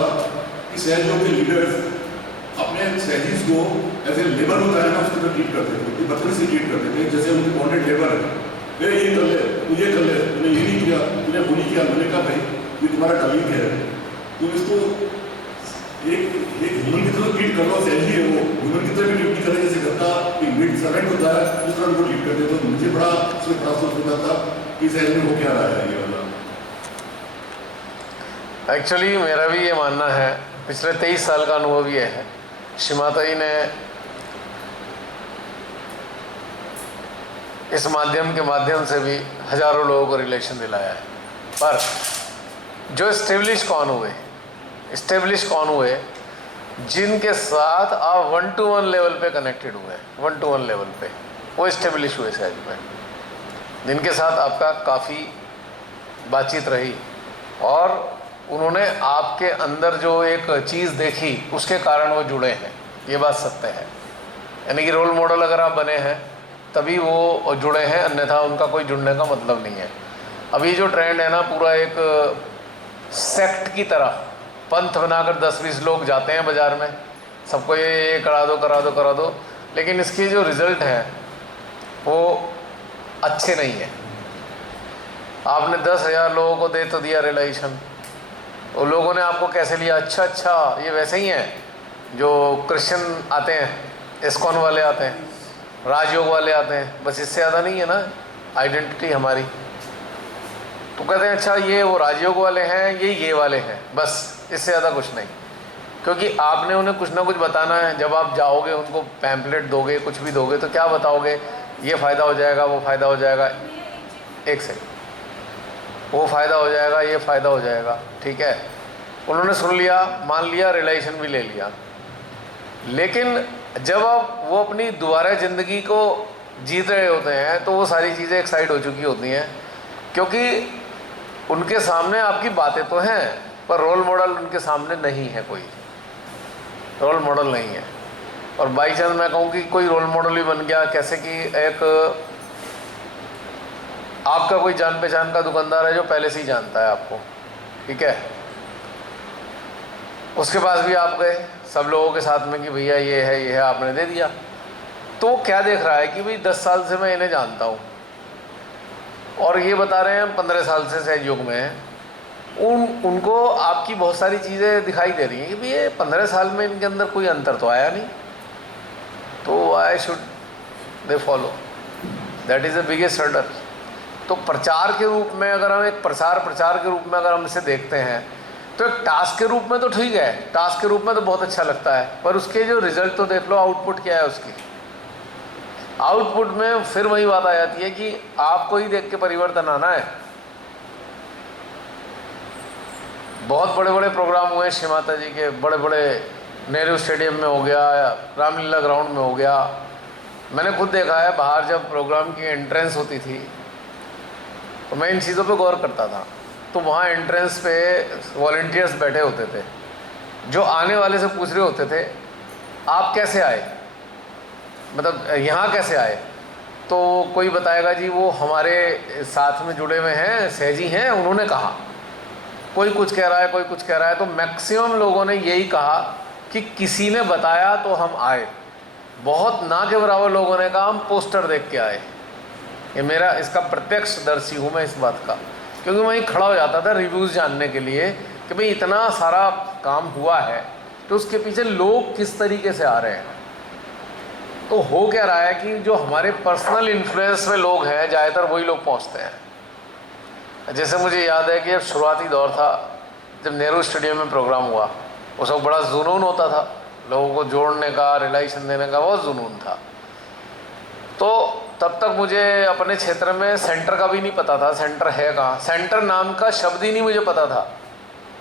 कि सहजों के लीडर्स अपने सहजीज को एज ए लेबर होता है ना, उसकी तरह ट्रीट करते थे, बदतमीजी से ट्रीट करते थे, जैसे उनके बॉन्डेड लेबर है। ये कर ले, तू ये कर ले, तूने ये नहीं किया, तूने वो नहीं किया। मैंने कहा भाई ये तुम्हारा टर्निंग है, तुम इसको एक ह्यूमन की तरह ट्रीट कर लो। सहजी है वो ह्यूमन की तरह भी ट्रीट करें, जैसे घर का एक मिड सर्वेंट होता है उस तरह उनको ट्रीट करते। तो मुझे बड़ा उसमें बड़ा अफसोस होता था कि सहज में हो क्या रहा है ये वाला। एक्चुअली मेरा भी ये मानना है, पिछले 23 साल का अनुभव ये है। श्रीमाता जी ने इस माध्यम के माध्यम से भी हजारों लोगों को रिलेशन दिलाया है, पर जो इस्टेब्लिश कौन हुए जिनके साथ आप 1-to-1 लेवल पे कनेक्टेड हुए, 1-to-1 लेवल पे वो इस्टेब्लिश हुए सहज में, जिनके साथ आपका काफ़ी बातचीत रही और उन्होंने आपके अंदर जो एक चीज़ देखी उसके कारण वो जुड़े हैं। ये बात सत्य है। यानी कि रोल मॉडल अगर आप बने हैं तभी वो जुड़े हैं, अन्यथा उनका कोई जुड़ने का मतलब नहीं है। अभी जो ट्रेंड है ना, पूरा एक सेक्ट की तरह पंथ बनाकर 10-20 लोग जाते हैं बाज़ार में, सबको ये करा दो, लेकिन इसके जो रिज़ल्ट हैं वो अच्छे नहीं है। आपने 10,000 लोगों को दे तो दिया रिलेशन, और लोगों ने आपको कैसे लिया, अच्छा ये वैसे ही हैं जो क्रिश्चियन आते हैं, इस्कॉन वाले आते हैं, राजयोग वाले आते हैं, बस इससे ज़्यादा नहीं है ना आइडेंटिटी हमारी। तो कहते हैं अच्छा ये वो राजयोग वाले हैं, ये वाले हैं, बस इससे ज़्यादा कुछ नहीं। क्योंकि आपने उन्हें कुछ ना कुछ बताना है। जब आप जाओगे उनको पैम्पलेट दोगे, कुछ भी दोगे, तो क्या बताओगे, ये फ़ायदा हो जाएगा, वो फ़ायदा हो जाएगा, एक सेकंड, वो फ़ायदा हो जाएगा, ये फ़ायदा हो जाएगा, ठीक है। उन्होंने सुन लिया, मान लिया, रिलेशन भी ले लिया, लेकिन जब आप वो अपनी दोबारा ज़िंदगी को जीत रहे होते हैं तो वो सारी चीज़ें एक साइड हो चुकी होती हैं, क्योंकि उनके सामने आपकी बातें तो हैं पर रोल मॉडल उनके सामने नहीं है, कोई रोल मॉडल नहीं है। और बाई चांस मैं कहूँ कि कोई रोल मॉडल ही बन गया, कैसे कि एक आपका कोई जान पहचान का दुकानदार है जो पहले से ही जानता है आपको, ठीक है, उसके पास भी आप गए सब लोगों के साथ में कि भैया ये है, आपने दे दिया, तो वो क्या देख रहा है कि भाई 10 साल से मैं इन्हें जानता हूँ और ये बता रहे हैं 15 साल से सहयोग में हैं। उनको आपकी बहुत सारी चीज़ें दिखाई दे रही हैं कि भाई ये 15 साल में इनके अंदर कोई अंतर तो आया नहीं, तो I should they follow, that is the biggest hurdle. तो प्रचार के रूप में अगर हम एक प्रचार के रूप में अगर हम इसे देखते हैं तो एक टास्क के रूप में तो ठीक है, टास्क के रूप में तो बहुत अच्छा लगता है, पर उसके जो रिजल्ट तो देख लो, आउटपुट क्या है उसकी। आउटपुट में फिर वही बात आ जाती है कि आपको ही देख के परिवर्तन आना है। बहुत बड़े बड़े प्रोग्राम हुए श्री माता जी के, बड़े बड़े नेहरू स्टेडियम में हो गया, रामलीला ग्राउंड में हो गया। मैंने खुद देखा है, बाहर जब प्रोग्राम की एंट्रेंस होती थी तो मैं इन चीज़ों पे गौर करता था। तो वहाँ एंट्रेंस पे वॉलंटियर्स बैठे होते थे जो आने वाले से पूछ रहे होते थे आप कैसे आए, मतलब यहाँ कैसे आए। तो कोई बताएगा जी वो हमारे साथ में जुड़े हुए हैं, सहजी हैं, उन्होंने कहा। कोई कुछ कह रहा है, कोई कुछ कह रहा है। तो मैक्सिमम लोगों ने यही कहा कि किसी ने बताया तो हम आए। बहुत ना के बराबर लोगों ने कहा हम पोस्टर देख के आए। ये मेरा इसका प्रत्यक्षदर्शी हूँ मैं इस बात का, क्योंकि मैं वहीं खड़ा हो जाता था रिव्यूज़ जानने के लिए कि भाई इतना सारा काम हुआ है तो उसके पीछे लोग किस तरीके से आ रहे हैं। तो हो क्या रहा है कि जो हमारे पर्सनल इन्फ्लुएंस में लोग हैं ज़्यादातर वही लोग पहुंचते हैं। जैसे मुझे याद है कि अब शुरुआती दौर था जब नेहरू स्टेडियम में प्रोग्राम हुआ, उस वक्त बड़ा जुनून होता था, लोगों को जोड़ने का, रिलेशन देने का बहुत जुनून था। तो तब तक मुझे अपने क्षेत्र में सेंटर का भी नहीं पता था, सेंटर है कहाँ, सेंटर नाम का शब्द ही नहीं मुझे पता था।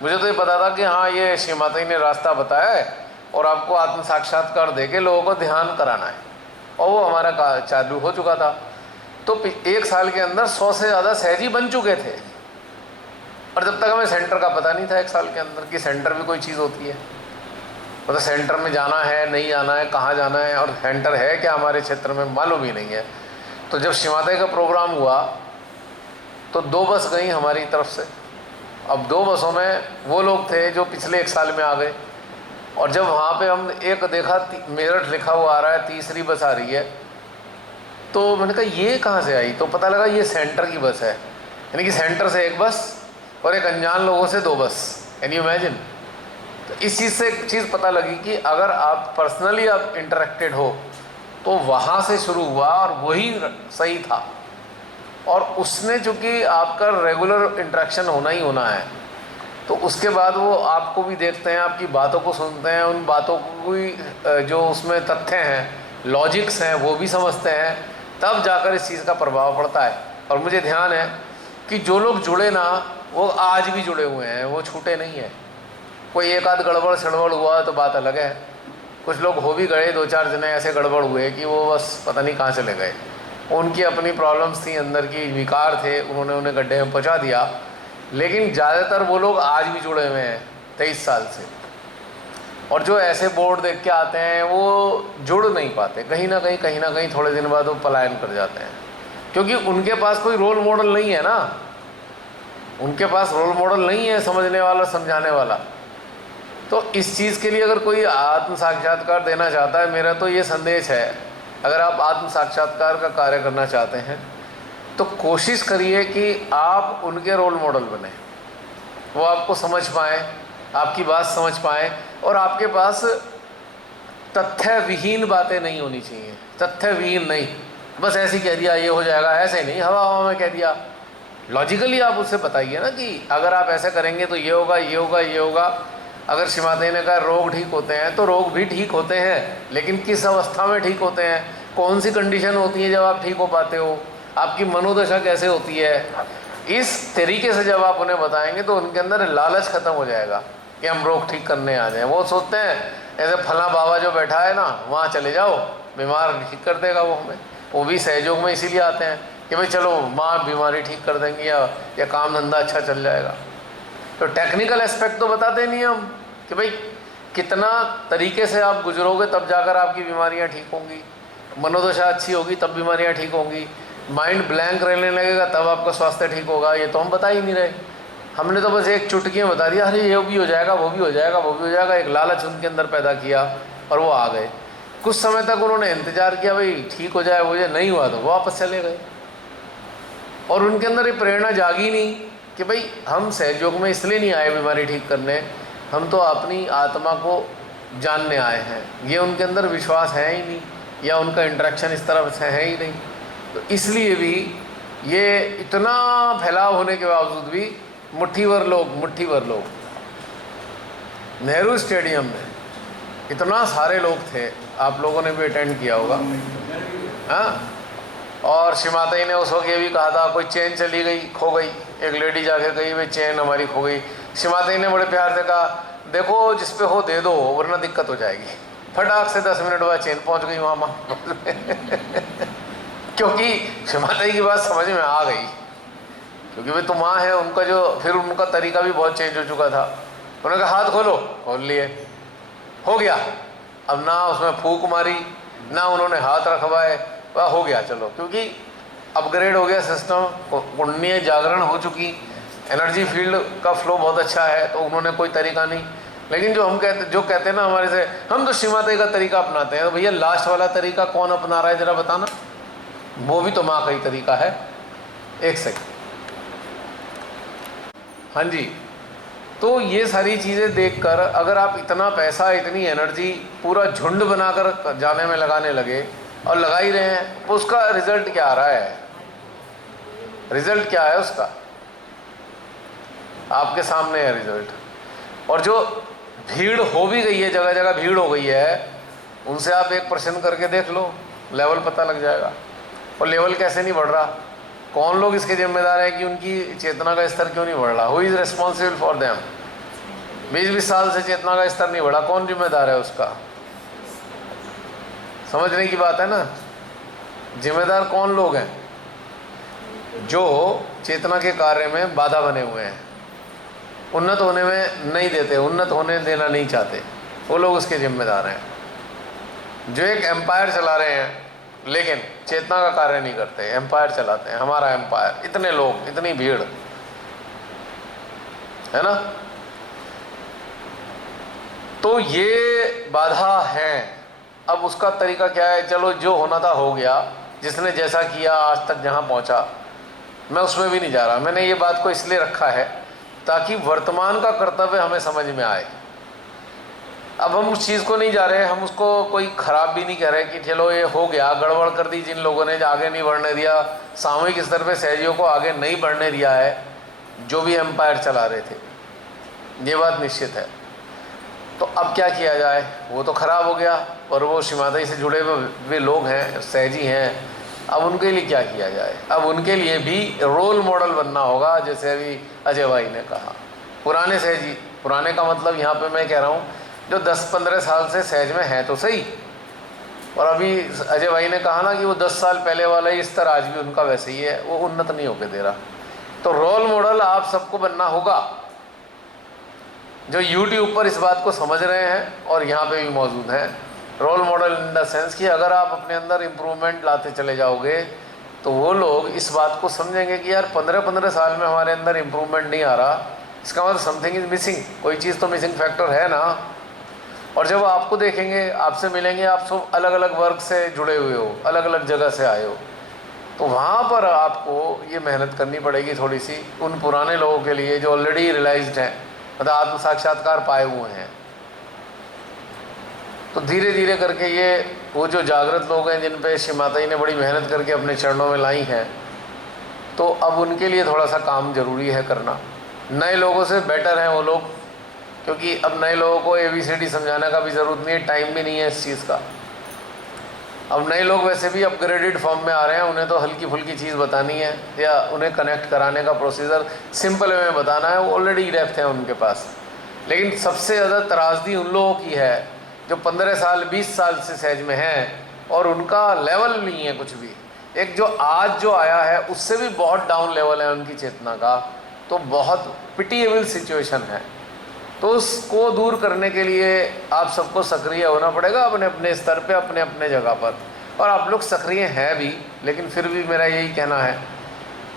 मुझे तो ये पता था कि हाँ ये श्री माता जी ने रास्ता बताया है और आपको आत्म साक्षात्कार दे के लोगों को ध्यान कराना है, और वो हमारा चालू हो चुका था। तो 1 साल के अंदर 100 से ज़्यादा सहजी बन चुके थे, और जब तक हमें सेंटर का पता नहीं था 1 साल के अंदर कि सेंटर भी कोई चीज़ होती है, मतलब सेंटर में जाना है नहीं जाना है, कहाँ जाना है और सेंटर है क्या हमारे क्षेत्र में मालूम ही नहीं है। तो जब श्री माता जी का प्रोग्राम हुआ तो 2 बस गई हमारी तरफ से। अब 2 बसों में वो लोग थे जो पिछले 1 साल में आ गए, और जब वहाँ पे हम एक देखा मेरठ लिखा हुआ आ रहा है, तीसरी बस आ रही है, तो मैंने कहा ये कहाँ से आई, तो पता लगा ये सेंटर की बस है, यानी कि सेंटर से 1 बस और एक अनजान लोगों से 2 बस। Can you imagine. तो इस चीज़ से एक चीज़ पता लगी कि अगर आप पर्सनली आप इंटरेक्टेड हो तो वहाँ से शुरू हुआ और वही सही था, और उसने चूँकि आपका रेगुलर इंटरेक्शन होना ही होना है, तो उसके बाद वो आपको भी देखते हैं, आपकी बातों को सुनते हैं, उन बातों को भी जो उसमें तथ्य हैं, लॉजिक्स हैं, वो भी समझते हैं, तब जाकर इस चीज़ का प्रभाव पड़ता है। और मुझे ध्यान है कि जो लोग जुड़े ना वो आज भी जुड़े हुए हैं, वो छूटे नहीं हैं। कोई एक आध गड़बड़ सड़बड़ हुआ तो बात अलग है, कुछ लोग हो भी गए, 2-4 जने ऐसे गड़बड़ हुए कि वो बस पता नहीं कहाँ चले गए, उनकी अपनी प्रॉब्लम्स थी, अंदर की विकार थे, उन्होंने उन्हें गड्ढे में पहुँचा दिया। लेकिन ज़्यादातर वो लोग आज भी जुड़े हुए हैं 23 साल से, और जो ऐसे बोर्ड देख के आते हैं वो जुड़ नहीं पाते, कहीं ना कहीं थोड़े दिन बाद वो पलायन कर जाते हैं, क्योंकि उनके पास कोई रोल मॉडल नहीं है ना, उनके पास रोल मॉडल नहीं है समझने वाला, समझाने वाला। तो इस चीज़ के लिए अगर कोई आत्म साक्षात्कार देना चाहता है, मेरा तो ये संदेश है, अगर आप आत्म साक्षात्कार का कार्य करना चाहते हैं तो कोशिश करिए कि आप उनके रोल मॉडल बने, वो आपको समझ पाएँ, आपकी बात समझ पाएँ, और आपके पास तथ्य विहीन बातें नहीं होनी चाहिए। तथ्य विहीन नहीं, बस ऐसे ही कह दिया ये हो जाएगा, ऐसे नहीं हवा हवा में कह दिया। लॉजिकली आप उससे बताइए ना कि अगर आप ऐसे करेंगे तो ये होगा, ये होगा, ये होगा। अगर श्री माता जी ने कहा रोग ठीक होते हैं, तो रोग भी ठीक होते हैं, लेकिन किस अवस्था में ठीक होते हैं, कौन सी कंडीशन होती है जब आप ठीक हो पाते हो, आपकी मनोदशा कैसे होती है। इस तरीके से जब आप उन्हें बताएंगे तो उनके अंदर लालच ख़त्म हो जाएगा कि हम रोग ठीक करने आ जाएं। वो सोचते हैं ऐसे फला बाबा जो बैठा है ना, वहाँ चले जाओ, बीमार ठीक कर देगा वो हमें। वो भी सहयोग में इसीलिए आते हैं कि भाई चलो माँ बीमारी ठीक कर देंगे, या काम धंधा अच्छा चल जाएगा। तो टेक्निकल एस्पेक्ट तो बताते नहीं हम कि भाई कितना तरीके से आप गुजरोगे तब जाकर आपकी बीमारियां ठीक होंगी, मनोदशा अच्छी होगी तब बीमारियां ठीक होंगी, माइंड ब्लैंक रहने लगेगा तब आपका स्वास्थ्य ठीक होगा। ये तो हम बता ही नहीं रहे, हमने तो बस एक चुटकी में बता दिया, अरे ये भी हो जाएगा, वो भी हो जाएगा, वो भी हो जाएगा। एक लालच उनके अंदर पैदा किया और वो आ गए। कुछ समय तक उन्होंने इंतजार किया भाई ठीक हो जाए, वो नहीं हुआ तो वापस चले गए, और उनके अंदर ये प्रेरणा जागी नहीं कि भाई हम सहयोग में इसलिए नहीं आए बीमारी ठीक करने, हम तो अपनी आत्मा को जानने आए हैं। ये उनके अंदर विश्वास है ही नहीं, या उनका इंटरेक्शन इस तरह से है ही नहीं। तो इसलिए भी ये इतना फैलाव होने के बावजूद भी मुट्ठी भर लोग नेहरू स्टेडियम में इतना सारे लोग थे, आप लोगों ने भी अटेंड किया होगा। हाँ, और श्री माता जी ने उस वक्त ये भी कहा था, कोई चेन चली गई, खो गई, एक लेडी जाके कही भाई चेन हमारी खो गई। श्री माता जी ने बड़े प्यार से कहा, देखो जिस पे हो दे दो, वरना दिक्कत हो जाएगी। फटाक से 10 मिनट बाद चेन पहुंच गई वहाँ क्योंकि श्री माता जी की बात समझ में आ गई, क्योंकि भाई तो माँ है, उनका जो फिर उनका तरीका भी बहुत चेंज हो चुका था। उन्होंने कहा हाथ खोलो, खोल लिए, हो गया। अब ना उसमें फूंक मारी, ना उन्होंने हाथ रखवाए, वह हो गया चलो, क्योंकि अपग्रेड हो गया सिस्टम, कुंडलीय जागरण हो चुकी, एनर्जी फील्ड का फ्लो बहुत अच्छा है, तो उन्होंने कोई तरीका नहीं, लेकिन जो कहते हैं ना हमारे से, हम तो श्रीमाता का तरीका अपनाते हैं, तो भैया लास्ट वाला तरीका कौन अपना रहा है जरा बताना। वो भी तो माँ का ही तरीका है। एक सेकंड, हाँ जी। तो ये सारी चीज़ें देखकर अगर आप इतना पैसा, इतनी एनर्जी पूरा झुंड बनाकर जाने में लगाने लगे और लगा ही रहे हैं, तो उसका रिजल्ट क्या आ रहा है? रिजल्ट क्या है उसका? आपके सामने है रिजल्ट। और जो भीड़ हो भी गई है, जगह जगह भीड़ हो गई है, उनसे आप एक प्रश्न करके देख लो, लेवल पता लग जाएगा। और लेवल कैसे नहीं बढ़ रहा? कौन लोग इसके जिम्मेदार हैं कि उनकी चेतना का स्तर क्यों नहीं बढ़ रहा? Who is responsible for them? 20-20 साल से चेतना का स्तर नहीं बढ़ा, कौन जिम्मेदार है उसका? समझने की बात है ना। जिम्मेदार कौन लोग हैं? जो चेतना के कार्य में बाधा बने हुए हैं, उन्नत होने में नहीं देते, उन्नत होने देना नहीं चाहते, वो लोग उसके जिम्मेदार हैं। जो एक एम्पायर चला रहे हैं लेकिन चेतना का कार्य नहीं करते, एम्पायर चलाते हैं, हमारा एम्पायर, इतने लोग, इतनी भीड़, है ना। तो ये बाधा है। अब उसका तरीका क्या है? चलो जो होना था हो गया, जिसने जैसा किया आज तक जहां पहुंचा, मैं उसमें भी नहीं जा रहा। मैंने ये बात को इसलिए रखा है ताकि वर्तमान का कर्तव्य हमें समझ में आए। अब हम उस चीज़ को नहीं जा रहे, हम उसको कोई ख़राब भी नहीं कह रहे कि चलो ये हो गया, गड़बड़ कर दी जिन लोगों ने, आगे नहीं बढ़ने दिया, सामूहिक स्तर पे सहजियों को आगे नहीं बढ़ने दिया है, जो भी एम्पायर चला रहे थे, ये बात निश्चित है। तो अब क्या किया जाए? वो तो ख़राब हो गया, और वो श्रीमाता जी से जुड़े हुए लोग हैं, सहजी हैं, अब उनके लिए क्या किया जाए? अब उनके लिए भी रोल मॉडल बनना होगा, जैसे अभी अजय भाई ने कहा। पुराने सहजी, पुराने का मतलब यहाँ पे मैं कह रहा हूँ जो 10-15 साल से सहज में है तो सही, और अभी अजय भाई ने कहा ना कि वो 10 साल पहले वाला ही स्तर आज भी उनका वैसे ही है, वो उन्नत नहीं होके दे रहा। तो रोल मॉडल आप सबको बनना होगा, जो यूट्यूब पर इस बात को समझ रहे हैं और यहाँ पे भी मौजूद हैं। Role model in the sense कि अगर आप अपने अंदर इम्प्रूवमेंट लाते चले जाओगे तो वो लोग इस बात को समझेंगे कि यार 15-15 साल में हमारे अंदर इम्प्रूवमेंट नहीं आ रहा, इसका मतलब समथिंग इज़ मिसिंग, कोई चीज़ तो मिसिंग फैक्टर है ना। और जब आपको देखेंगे, आपसे मिलेंगे, आप सब अलग अलग वर्ग से जुड़े हुए हो, अलग अलग जगह से आए हो, तो वहाँ पर आपको ये मेहनत करनी पड़ेगी थोड़ी सी उन पुराने लोगों के लिए जो ऑलरेडी रियलाइज्ड हैं, मतलब आत्म साक्षात्कार पाए हुए हैं। तो धीरे धीरे करके ये वो जो जागृत लोग हैं, जिन पे श्री माता जी ने बड़ी मेहनत करके अपने चरणों में लाई हैं, तो अब उनके लिए थोड़ा सा काम जरूरी है करना। नए लोगों से बेटर हैं वो लोग, क्योंकि अब नए लोगों को ABCD समझाने का भी ज़रूरत नहीं है, टाइम भी नहीं है इस चीज़ का। अब नए लोग वैसे भी अपग्रेडेड फॉर्म में आ रहे हैं, उन्हें तो हल्की फुल्की चीज़ बतानी है या उन्हें कनेक्ट कराने का प्रोसीजर सिंपल वे में बताना है, वो ऑलरेडी डेप्थ है उनके पास। लेकिन सबसे ज़्यादा त्रासदी उन लोगों की है जो 15 साल 20 साल से सहज में हैं और उनका लेवल नहीं है कुछ भी। एक जो आज जो आया है उससे भी बहुत डाउन लेवल है उनकी चेतना का, तो बहुत पिटिएबल सिचुएशन है। तो उसको दूर करने के लिए आप सबको सक्रिय होना पड़ेगा अपने अपने स्तर पे, अपने अपने जगह पर। और आप लोग सक्रिय हैं भी, लेकिन फिर भी मेरा यही कहना है,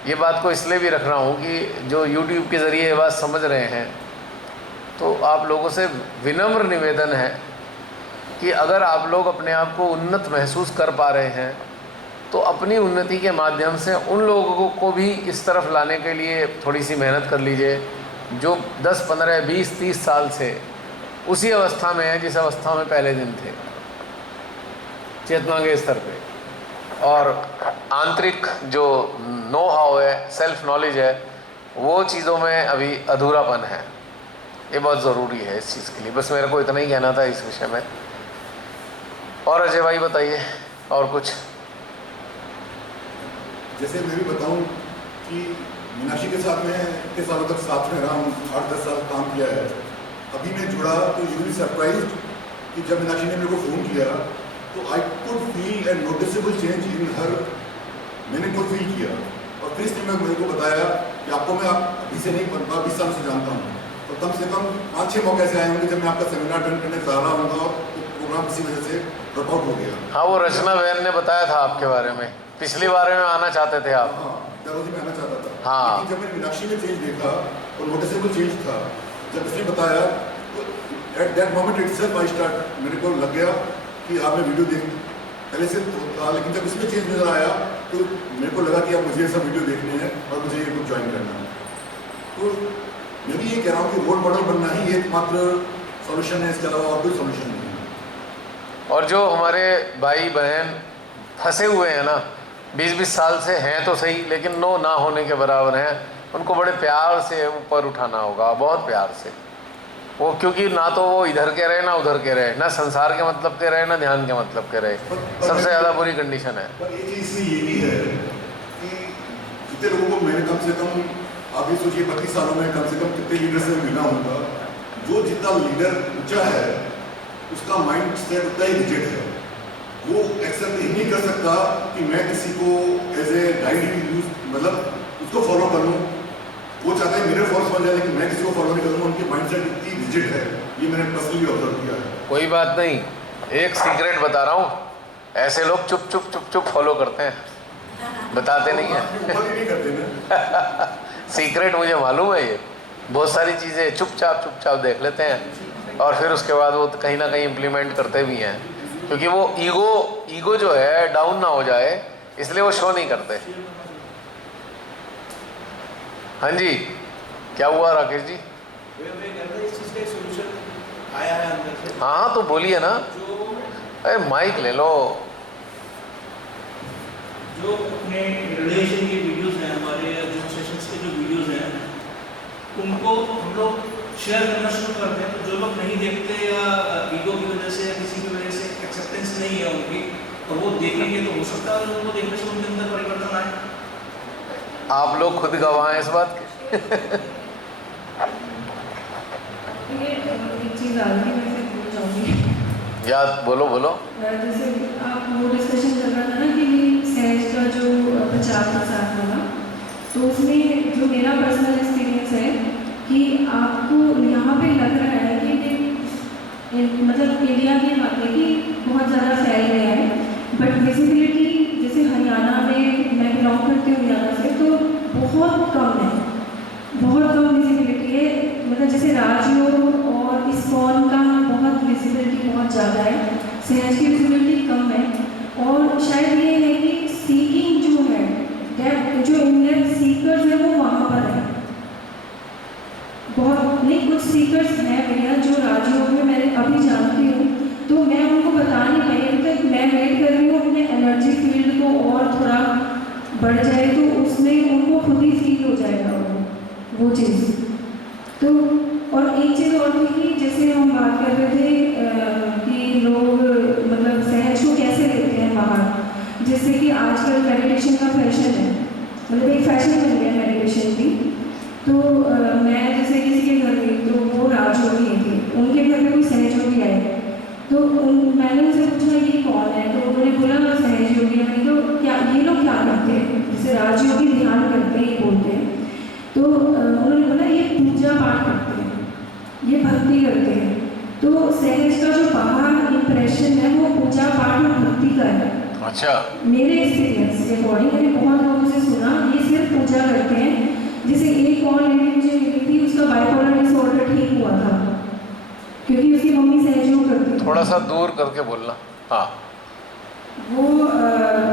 ये बात को इसलिए भी रख रहा हूँ कि जो YouTube के ज़रिए ये बात समझ रहे हैं, तो आप लोगों से विनम्र निवेदन है कि अगर आप लोग अपने आप को उन्नत महसूस कर पा रहे हैं तो अपनी उन्नति के माध्यम से उन लोगों को भी इस तरफ लाने के लिए थोड़ी सी मेहनत कर लीजिए जो 10, 15, 20, 30 साल से उसी अवस्था में है जिस अवस्था में पहले दिन थे, चेतना के स्तर पे। और आंतरिक जो नो हाउ है, सेल्फ नॉलेज है, वो चीज़ों में अभी अधूरापन है। ये बहुत ज़रूरी है इस चीज़ के लिए। बस मेरे को इतना ही कहना था इस विषय में। और अजय भाई बताइए और कुछ। जैसे मैं भी बताऊं कि मीनाक्षी के साथ में इतने सालों तक साथ में रहा हूँ, 8-10 साल काम किया है। अभी मैं जुड़ा तो यू बी सरप्राइज्ड कि जब मीनाक्षी ने मेरे को फ़ोन किया तो I could feel a noticeable change in her. मैंने खुद फील किया और फिर इसने मेरे को बताया कि आपको मैं अभी से नहीं 15-20 साल से जानता हूँ, तो कम से कम 5-6 मौके ऐसे आए होंगे जब मैं आपका सेमिनार अटेंड करने जा रहा हूँगा और प्रोग्राम किसी वजह से ड्रॉप आउट हो गया। हाँ, वो रचना बहन ने बताया था आपके बारे में, पिछली बार में आना चाहते थे आप। हाँ, जरूरी में आना चाहता था। हाँ। लेकिन जब मैंने मीनाक्षी में चेंज देखा और नोटिसेबल चेंज था, जब इसने बताया at that moment itself I start, मेरे को लग गया कि आप मैं वीडियो देख पहले से तो था, लेकिन जब इसमें चेंज नज़र आया तो मेरे को लगा कि अब मुझे ऐसा वीडियो देखने हैं और मुझे ये ग्रुप ज्वाइन करना है। तो मैं भी ये कह रहा हूँ कि रोल मॉडल बनना ही एकमात्र सॉल्यूशन है, इसके अलावा और कोई सॉल्यूशन नहीं है। और जो हमारे भाई बहन फंसे हुए हैं ना 20-20 साल से, हैं तो सही लेकिन नो ना होने के बराबर हैं, उनको बड़े प्यार से ऊपर उठाना होगा, बहुत प्यार से। वो क्योंकि ना तो वो इधर के रहे ना उधर के रहे, ना संसार के मतलब के रहे ना ध्यान के मतलब के रहे, सबसे ज़्यादा बुरी कंडीशन है। पर एक चीज़ इसमें ये भी है कि जितने लोगों को मैंने कम से कम, आप ये सोचिए 32 सालों में कम से कम कितने लीडर से मिला होगा, जो जितना लीडर ऊंचा है उसका माइंड सेट उतना ही रिजिड है। वो एक्सेप्ट ही नहीं कर सकता कि मैं किसी को एज ए गाइड यूज मतलब उसको फॉलो करूँ। वो चाहता है मेरे फॉर्स बन जाए, लेकिन मैं किसी को फॉलो नहीं करूँगा। उनकी माइंड सेट इतनी रिजिड है, ये मैंने पर्सनली ऑब्जर्व किया है। कोई बात नहीं, एक सीक्रेट बता रहा हूँ, ऐसे लोग चुप चुप चुप चुप फॉलो करते हैं, बताते नहीं है। सीक्रेट मुझे मालूम है, ये बहुत सारी चीज़ें चुपचाप देख लेते हैं और फिर उसके बाद वो कहीं ना कहीं इम्प्लीमेंट करते भी हैं, क्योंकि वो ईगो जो है डाउन ना हो जाए इसलिए वो शो नहीं करते। हाँ जी, क्या हुआ राकेश जी? हाँ तो बोलिए ना, अरे माइक ले लो। जो अपने रिलेशन के वीडियोस हैं, हमारे जो सेशंस के जो वीडियोस हैं, उनको हम लोग शेयर करना शुरू करते हैं। तो जो लोग नहीं देखते या ईगो की वजह से या किसी की वजह से एक्सेप्टेंस नहीं है उनकी, और वो देखेंगे तो हो सकता है उनको देखने से उनके अंदर परिवर्तन आए। आप लोग खुद गवाह हैं इस बात के। एक चीज़ आ रही है, मैं फिर बोल जाऊँगी। याद बोलो। जैसे आप वो डिस्कशन कर रहा था ना कि सहज का जो प्रचार प्रसार होगा, तो उसमें जो मेरा पर्सनल एक्सपीरियंस है कि आपको यहाँ पे लग रहा है कि मतलब इंडिया की बात है कि बहुत ज़्यादा फैल गया है, बट विजिबिलिटी जैसे हरियाणा में, मैं बिलोंग करती हूँ हरियाणा से, तो बहुत कम है, बहुत कम विजिबिलिटी है। मतलब जैसे राजयोग और इस्कॉन का बहुत विजिबिलिटी बहुत ज़्यादा है, सहज की विजिबिलिटी कम है। और शायद ये है कि सीकिंग जो है, जो इंडियन सीकर्स है वो वहाँ पर है बहुत नहीं। कुछ सीकर्स हैं भैया जो राजयोग में मैंने अभी जानती हूँ, तो मैं उनको बता नहीं पाई अभी तक। मैं वेट कर रही हूँ अपने एनर्जी फील्ड को और थोड़ा बढ़ जाए तो उसमें उनको खुद ही फील हो जाएगा वो चीज़। तो और एक चीज़ और थी कि जैसे हम बात कर रहे थे कि लोग मतलब सहज को कैसे लेते हैं बाहर, जैसे कि आजकल मेडिटेशन का फैशन है, मतलब एक फैशन बन गया मेडिटेशन भी। तो मैं जैसे किसी के घर गई तो वो राजयोगी थे, उनके घर में कोई सहयोगी आए, तो मैंने उनसे पूछा ये कौन है, तो उन्होंने बोला मैं सहयोगी। मैंने तो क्या ये लोग क्या करते हैं, जैसे राजयोगी ध्यान करते हैं बोलते हैं, तो उन्होंने बोला ये पूजा पाठ करते हैं, ये भक्ति करते हैं। तो सहज का जो बाहर इंप्रेशन है वो पूजा पाठ और भक्ति का है। अच्छा, मेरे एक्सपीरियंस के अकॉर्डिंग मैंने बहुत लोगों से सुना ये सिर्फ पूजा करते हैं। जैसे एक और लेडी मुझे मिली थी, उसका बाइपोलर डिसऑर्डर ठीक हुआ था क्योंकि उसकी मम्मी सहयोग करती थी। थोड़ा सा दूर करके बोलना। हाँ, वो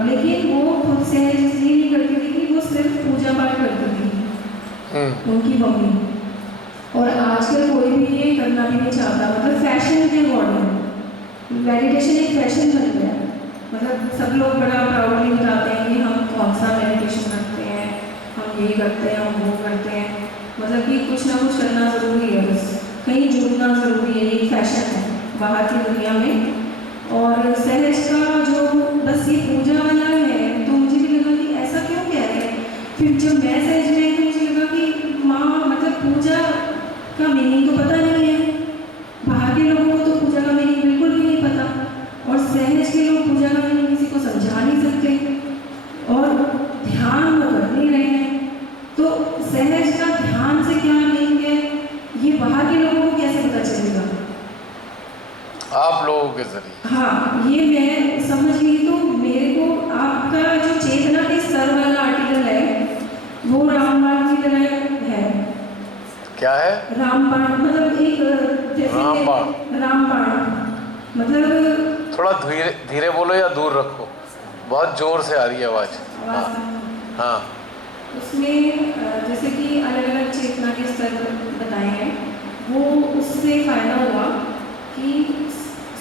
लेकिन वो खुद सहज इसलिए नहीं करती थी कि वो सिर्फ पूजा पाठ करती थी उनकी मम्मी। और आजकल कोई भी ये करना भी नहीं चाहता, मतलब फैशन के अकॉर्डिंग मेडिटेशन एक फैशन बन गया है। मतलब सब लोग बड़ा प्राउडली बताते हैं कि हम कौन सा मेडिटेशन करते हैं, हम ये करते हैं, हम वो करते हैं, मतलब कि कुछ ना कुछ करना ज़रूरी है, बस कहीं जुड़ना ज़रूरी है, ये फैशन है बाहर की दुनिया में। और सहज का जो बस ये पूजा वाला है, तो मुझे भी लगा कि ऐसा क्यों कह रहे हैं। फिर जब मैं सहज में आई तो मुझे लगा कि माँ मतलब पूजा का मीनिंग तो पता नहीं है, बाहर के लोगों को तो पूजा का मीनिंग बिल्कुल भी नहीं पता, और सहज के लोग पूजा का मीनिंग किसी को समझा नहीं सकते और ध्यान वो कर नहीं रहे हैं। तो सहज का ध्यान से क्या मीनिंग है ये बाहर के लोगों को कैसे पता चलेगा? आप लोगों के जरिए। हाँ, ये मैं समझ गई। तो मेरे को आपका जो चेतना के स्तर वाला आर्टिकल है वो रामबाण की तरह है। क्या है? रामबाण मतलब एक जैसे रामबाण। रामबाण मतलब थोड़ा धीरे धीरे बोलो या दूर रखो, बहुत जोर से आ रही है आवाज़। हाँ आवाज़ हाँ। उसमें जैसे कि अलग अलग चेतना के स्तर बताए हैं, वो उससे फायदा हुआ कि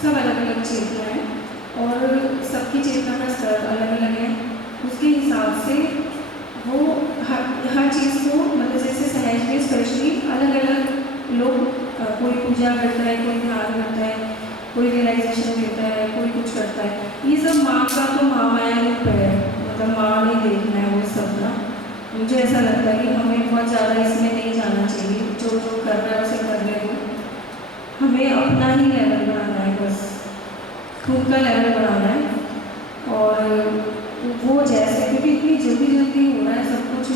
सब अलग अलग चेतना है और सबकी चेतना का स्तर अलग अलग है। उसके हिसाब से वो हर चीज़ को मतलब जैसे सहज में स्पेशली अलग अलग लोग कोई पूजा करता है, कोई ध्यान करता है, कोई रियलाइजेशन देता है, कोई कुछ करता है। ये सब माँ का तो महामाया रूप है, मतलब माँ ने देखना है वो सब ना। मुझे ऐसा लगता है कि हमें बहुत ज़्यादा इसमें नहीं जाना चाहिए, जो जो कर रहा है उसे करने दो। हमें अपना ही लेवल बढ़ाना है, बस खुद का लेवल बढ़ाना है। और वो जैसे क्योंकि इतनी जल्दी जल्दी हो रहा है सब कुछ।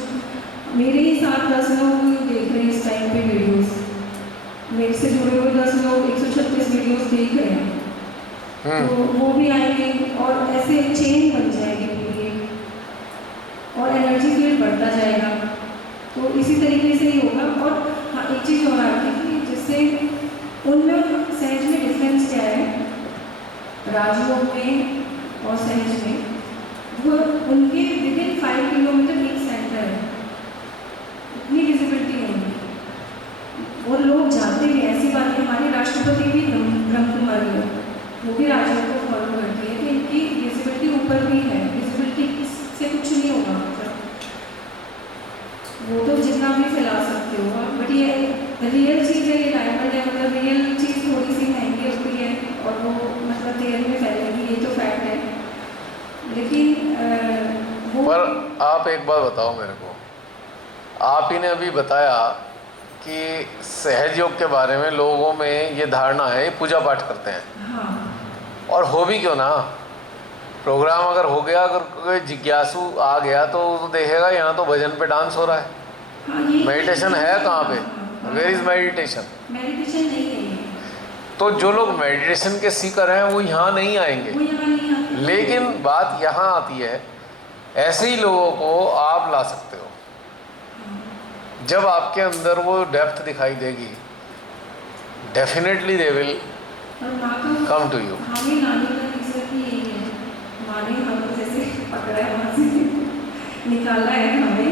मेरे ही 7-10 लोग देख रहे हैं इस टाइम पे वीडियोस, मेरे से जुड़े हुए 10 लोग 136 वीडियोस देख रहे हैं, तो वो भी आएंगे और ऐसे चेन बन जाएगी पूरी और एनर्जी फील्ड बढ़ता जाएगा। तो इसी तरीके से ही होगा। और हाँ, एक चीज़ और आती है कि जिससे उनमें सहज में डिफरेंस क्या है, राजयोग में और सहज में, वो उनके विदिन 5 किलोमीटर एक सेंटर है, इतनी विजिबिलिटी है उनकी। और लोग जाते भी, ऐसी बात है हमारे राष्ट्रपति भी ब्रह्म कुमारी है, वो भी राजयोग को फॉलो करती है कि इनकी विजिबिलिटी ऊपर भी है। विजिबिलिटी से कुछ नहीं होगा, वो तो जितना भी फैला सकते हो आप, बट ये रियल चीज़ है, ये डायमंड है, मतलब रियल चीज़ थोड़ी सी महंगी होती है और वो मतलब देर में फैलेगी, ये तो फैक्ट है। लेकिन वो पर आप एक बात बताओ मेरे को, आप ही ने अभी बताया कि सहज योग के बारे में लोगों में ये धारणा है, ये पूजा पाठ करते हैं। हाँ और हो भी क्यों ना, प्रोग्राम अगर हो गया, अगर कोई जिज्ञासु आ गया तो वो देखेगा यहाँ तो भजन पे डांस हो रहा है। हाँ, ये मेडिटेशन है कहाँ पे? Where is meditation? मेडिटेशन नहीं है ये, तो जो लोग मेडिटेशन के सीकर हैं वो यहाँ नहीं आएंगे। वो यहाँ नहीं आते। लेकिन बात यहाँ आती है, ऐसे ही लोगों को आप ला सकते हो जब आपके अंदर वो डेप्थ दिखाई देगी, डेफिनेटली दे विल और माँ का कम टू यू। हमें लाने का रीज़न भी यही है, माँ ने हमें जैसे पकड़ा है वहाँ से निकाला है हमें,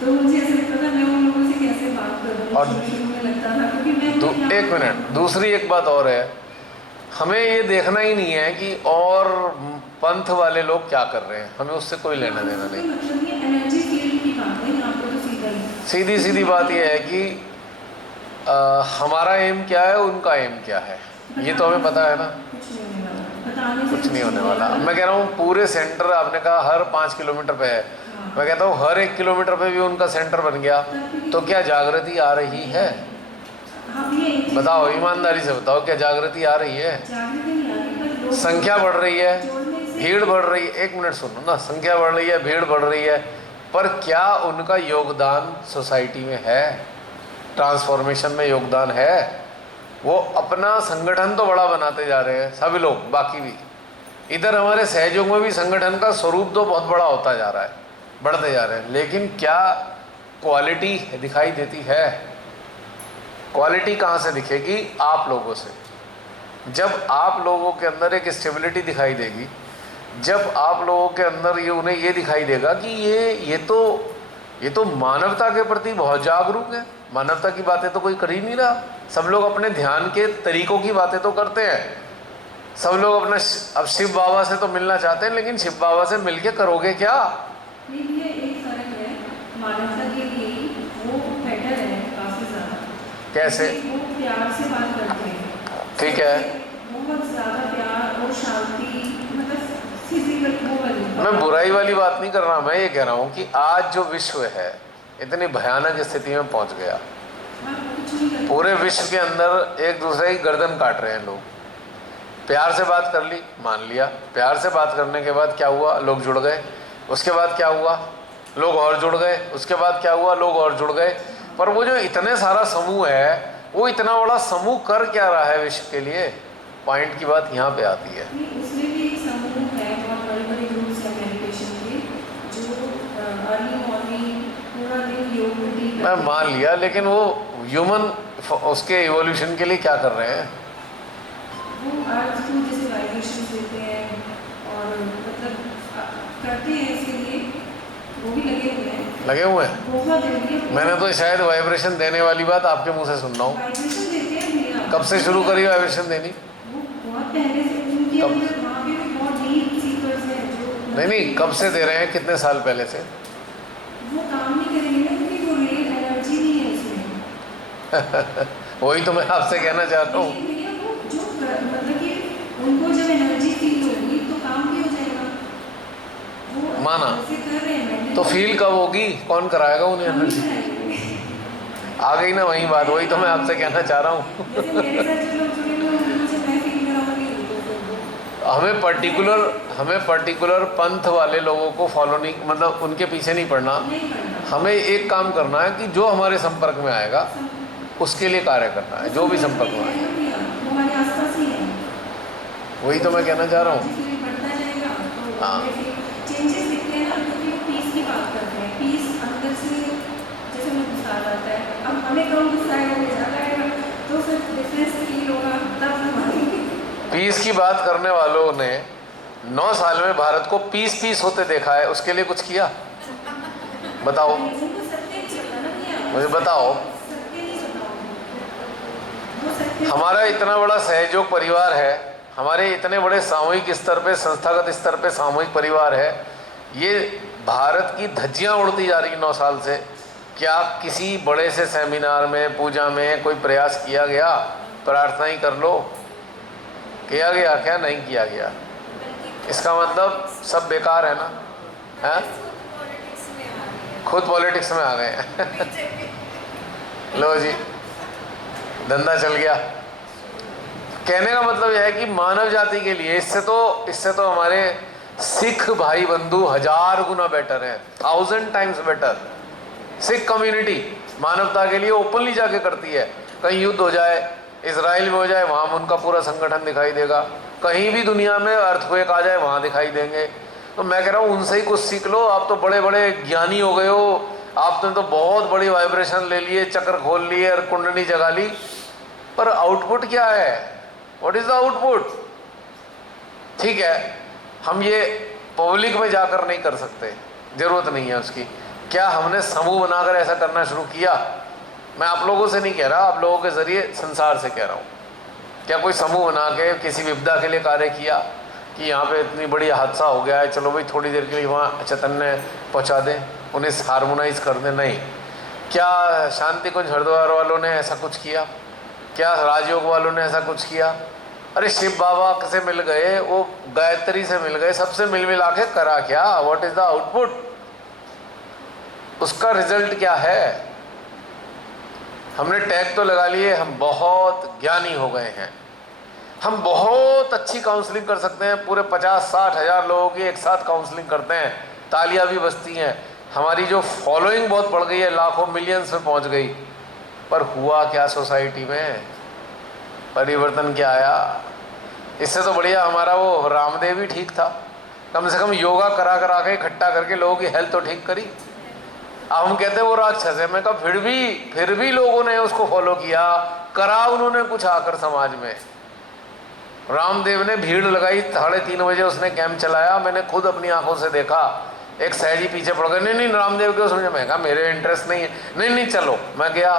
तो मुझे ऐसा लगता था मैं उन लोगों से कैसे बात करूँ, और शुरू में लगता था क्योंकि मैं एक मिनट, दूसरी एक बात और है, हमें ये देखना ही नहीं है कि और पंथ वाले लोग क्या कर रहे हैं, हमें उससे कोई लेना देना नहीं। मतलब ये एनर्जी फील्ड की बात है यहाँ पर, तो सीधा ही सीधी सीधी बात यह है कि हमारा एम क्या है, उनका एम क्या है, ये तो हमें पता है ना। कुछ नहीं होने वाला, बताने से कुछ नहीं होने वाला। मैं कह रहा हूँ पूरे सेंटर, आपने कहा हर 5 किलोमीटर पे है, मैं कहता हूँ हर 1 किलोमीटर पे भी उनका सेंटर बन गया, तो क्या जागृति आ रही है? हाँ, ये एक चीज़- बताओ, ईमानदारी से बताओ, क्या जागृति आ रही है? जागृति नहीं आ रही, पर लोग संख्या बढ़ रही है, जोड़ने से- भीड़ बढ़ रही है। एक मिनट सुनो ना, संख्या बढ़ रही है, भीड़ बढ़ रही है, पर क्या उनका योगदान सोसाइटी में है? ट्रांसफॉर्मेशन में योगदान है? वो अपना संगठन तो बड़ा बनाते जा रहे हैं सभी लोग, बाकी भी इधर हमारे सहयोग में भी संगठन का स्वरूप तो बहुत बड़ा होता जा रहा है, बढ़ते जा रहे हैं, लेकिन क्या क्वालिटी दिखाई देती है? क्वालिटी कहाँ से दिखेगी? आप लोगों से। जब आप लोगों के अंदर एक स्टेबिलिटी दिखाई देगी, जब आप लोगों के अंदर ये उन्हें ये दिखाई देगा कि ये तो मानवता के प्रति बहुत जागरूक है, मानवता की बातें तो कोई कर ही नहीं रहा, सब लोग अपने ध्यान के तरीकों की बातें तो करते हैं, सब लोग अपना अब शिव बाबा से तो मिलना चाहते हैं, लेकिन शिव बाबा से मिलके करोगे क्या? नहीं, ये एक फर्क है, मानवता के लिए वो बेटर है काफ़ी ज़्यादा। कैसे? वो प्यार से बात करते हैं, ठीक है, बहुत ज़्यादा प्यार और शांति, मतलब फिजिकल वो वाली। मैं बुराई वाली बात नहीं कर रहा, मैं ये कह रहा हूँ कि आज जो विश्व है इतनी भयानक स्थिति में पहुँच गया, हाँ, कुछ नहीं करते। पूरे विश्व के अंदर एक दूसरे की गर्दन काट रहे हैं लोग। प्यार से बात कर ली, मान लिया, प्यार से बात करने के बाद क्या हुआ? लोग जुड़ गए। उसके बाद क्या हुआ? लोग और जुड़ गए। उसके बाद क्या हुआ? लोग और जुड़ गए। पर वो जो इतने सारा समूह है, वो इतना बड़ा समूह कर क्या रहा है विश्व के लिए? पॉइंट की बात यहाँ पे आती है। नहीं, उसमें भी एक समूह है, बहुत बड़े-बड़े ग्रुप्स हैं मेडिटेशन के, जो अर्ली मॉर्निंग पूरा दिन योग भी मैं मान लिया, लेकिन वो ह्यूमन उसके इवोल्यूशन के लिए क्या कर रहे हैं? वो अर्थ को जैसे वाइब्रेशन देते हैं और मतलब करते हैं इसके लिए, वो भी लगे हुए हैं। लगे हुए हैं? बहुत जल्दी है। मैंने तो शायद वाइब्रेशन देने वाली बात आपके मुंह से सुन रहा हूँ। वाइब्रेशन देते हैं भैया। कब से शुरू करी वाइब्रेशन देनी? वो बहुत पहले से उनके कब? अंदर वहाँ पे भी बहुत डीप सीकर्स हैं जो नहीं, कब से दे रहे हैं? कितने साल पहले से? वो काम नहीं करेंगे ना, क्योंकि वो रियल एनर्जी नहीं है इसमें। वही तो मैं आपसे कहना चाहता हूँ। लेकिन भैया वो जो मतलब कि उनको जब एनर्जी फील होगी तो काम भी हो जाएगा। वो माना। ऐसे कर रहे हैं तो फील कब होगी? कौन कराएगा उन्हें एनर्जी? आ गई ना वही बात, वही तो मैं आपसे कहना चाह रहा हूँ। जैसे मेरे साथ जो लोग जुड़े हुए हैं उनको जब मैं फील कराऊंगी तो फिर वो हमें पर्टिकुलर पंथ वाले लोगों को फॉलो नहीं, मतलब उनके पीछे नहीं पड़ना। नहीं करना। हमें एक काम करना है कि जो हमारे संपर्क में आएगा उसके लिए कार्य करना है, जो भी संपर्क में आएगा। वो हमारे आसपास ही है। वही तो मैं कहना चाह रहा हूँ। जिसमें बढ़ता जाएगा तो हाँ। हमें फिर चेंजेस दिखते हैं ना, क्योंकि वो पीस की बात करते हैं। पीस अंदर से जैसे हमें गुस्सा आ जाता है, अब हमें कम गुस्सा आएगा, वो ज़्यादा आएगा, तो फिर डिफरेंस फील होगा, तब हमारी पीस की बात करने वालों ने 9 साल में भारत को पीस होते देखा है, उसके लिए कुछ किया? बताओ उनको सत्य नहीं चलता ना भैया। मुझे, बताओ। सत्य नहीं चलता उनको। वो सत्य हमारा इतना बड़ा सहयोग परिवार है, हमारे इतने बड़े सामूहिक स्तर पे, संस्थागत स्तर पे सामूहिक परिवार है, ये भारत की धज्जियां उड़ती जा रही 9 साल से। क्या किसी बड़े से सेमिनार में, पूजा में कोई प्रयास किया गया? प्रार्थना ही कर लो, किया गया क्या? नहीं किया गया। इसका मतलब सब बेकार है ना? है? खुद पॉलिटिक्स में आ गए हैं। लो जी, धंधा चल गया। कहने का मतलब यह है कि मानव जाति के लिए इससे तो हमारे सिख भाई बंधु 1000 गुना बेटर है, 1000 टाइम्स बेटर। सिख कम्युनिटी मानवता के लिए ओपनली जाके करती है। कहीं युद्ध हो जाए, इजराइल में हो जाए, वहाँ उनका पूरा संगठन दिखाई देगा। कहीं भी दुनिया में अर्थक्वेक आ जाए, वहाँ दिखाई देंगे। तो मैं कह रहा हूँ उनसे ही कुछ सीख लो। आप तो बड़े बड़े ज्ञानी हो गए हो, आपने तो बहुत बड़ी वाइब्रेशन ले लिए, चक्र खोल लिए और कुंडली जगा ली, पर आउटपुट क्या है? What is the output? ठीक है, हम ये पब्लिक में जाकर नहीं कर सकते, जरूरत नहीं है उसकी। क्या हमने समूह बनाकर ऐसा करना शुरू किया? मैं आप लोगों से नहीं कह रहा, आप लोगों के जरिए संसार से कह रहा हूँ। क्या कोई समूह बना के किसी विपदा के लिए कार्य किया कि यहाँ पे इतनी बड़ी हादसा हो गया है, चलो भाई थोड़ी देर के लिए वहाँ चैतन्य पहुँचा दें, उन्हें हारमोनाइज कर दें? नहीं। क्या शांति कुंज हरिद्वार वालों ने ऐसा कुछ किया? क्या राजयोग वालों ने ऐसा कुछ किया? अरे शिव बाबा से मिल गए, वो गायत्री से मिल गए, सबसे मिल मिला के करा क्या? What is the output? उसका रिजल्ट क्या है? हमने टैग तो लगा लिए, हम बहुत ज्ञानी हो गए हैं, हम बहुत अच्छी काउंसलिंग कर सकते हैं, पूरे 50-60 हज़ार लोगों की एक साथ काउंसलिंग करते हैं, तालियां भी बजती हैं, हमारी जो फॉलोइंग बहुत बढ़ गई है, लाखों मिलियंस में पहुंच गई। पर हुआ क्या सोसाइटी में? परिवर्तन क्या आया? इससे तो बढ़िया हमारा वो रामदेव ही ठीक था, कम से कम योगा करा करा के इकट्ठा करके लोगों की हेल्थ तो ठीक करी। अब हम कहते हैं वो राक्षस है। मैं कहा फिर भी लोगों ने उसको फॉलो किया, करा उन्होंने कुछ आकर समाज में। रामदेव ने भीड़ लगाई, 3:30 बजे उसने कैंप चलाया, मैंने खुद अपनी आंखों से देखा। एक सहजी पीछे पड़ गए, नहीं रामदेव क्यों समझे? मैं कहा मेरे इंटरेस्ट नहीं है। नहीं चलो। मैं गया,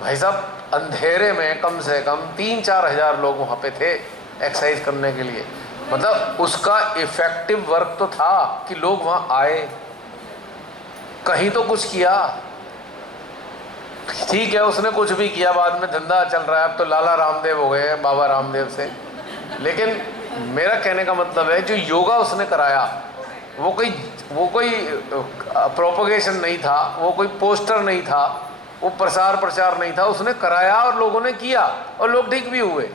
भाई साहब अंधेरे में कम से कम 3-4 हज़ार लोग वहाँ पे थे एक्सरसाइज करने के लिए। मतलब उसका इफेक्टिव वर्क तो था कि लोग वहाँ आए, कहीं तो कुछ किया। ठीक है, उसने कुछ भी किया, बाद में धंधा चल रहा है, अब तो लाला रामदेव हो गए हैं बाबा रामदेव से। लेकिन मेरा कहने का मतलब है जो योगा उसने कराया वो कोई प्रोपोगेशन नहीं था, वो कोई पोस्टर नहीं था, वो प्रचार नहीं था। उसने कराया और लोगों ने किया और लोग ठीक भी हुए,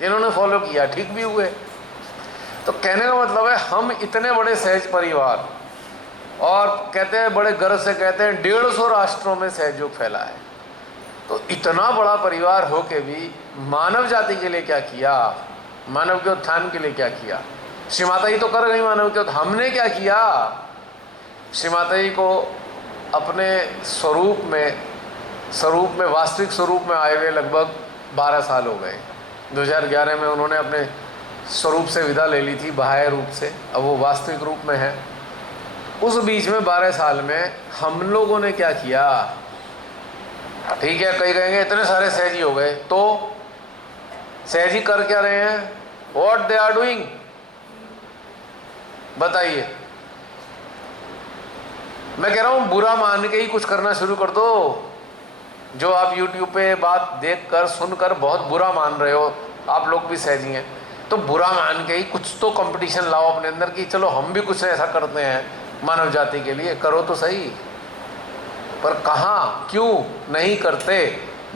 जिन्होंने फॉलो किया ठीक भी हुए। तो कहने का मतलब है हम इतने बड़े सहज परिवार, और कहते हैं बड़े गर्व से कहते हैं 150 राष्ट्रों में सहयोग फैला है। तो इतना बड़ा परिवार हो के भी मानव जाति के लिए क्या किया? मानव के उत्थान के लिए क्या किया? श्री माता जी तो कर गई मानव के उत्थान, हमने क्या किया? श्री माता जी को अपने स्वरूप में स्वरूप में, वास्तविक स्वरूप में आए हुए लगभग 12 साल हो गए। 2011 में उन्होंने अपने स्वरूप से विदा ले ली थी, बाह्य रूप से, अब वो वास्तविक रूप में है। उस बीच में 12 साल में हम लोगों ने क्या किया? ठीक है, कई कहेंगे इतने सारे सहजी हो गए, तो सहजी कर क्या रहे हैं? व्हाट दे आर डूइंग, बताइए। मैं कह रहा हूं बुरा मान के ही कुछ करना शुरू कर दो। जो आप YouTube पे बात देखकर सुनकर बहुत बुरा मान रहे हो, आप लोग भी सहजी हैं, तो बुरा मान के ही कुछ तो कंपटीशन लाओ अपने अंदर कि चलो हम भी कुछ ऐसा करते हैं मानव जाति के लिए। करो तो सही, पर कहाँ, क्यों नहीं करते?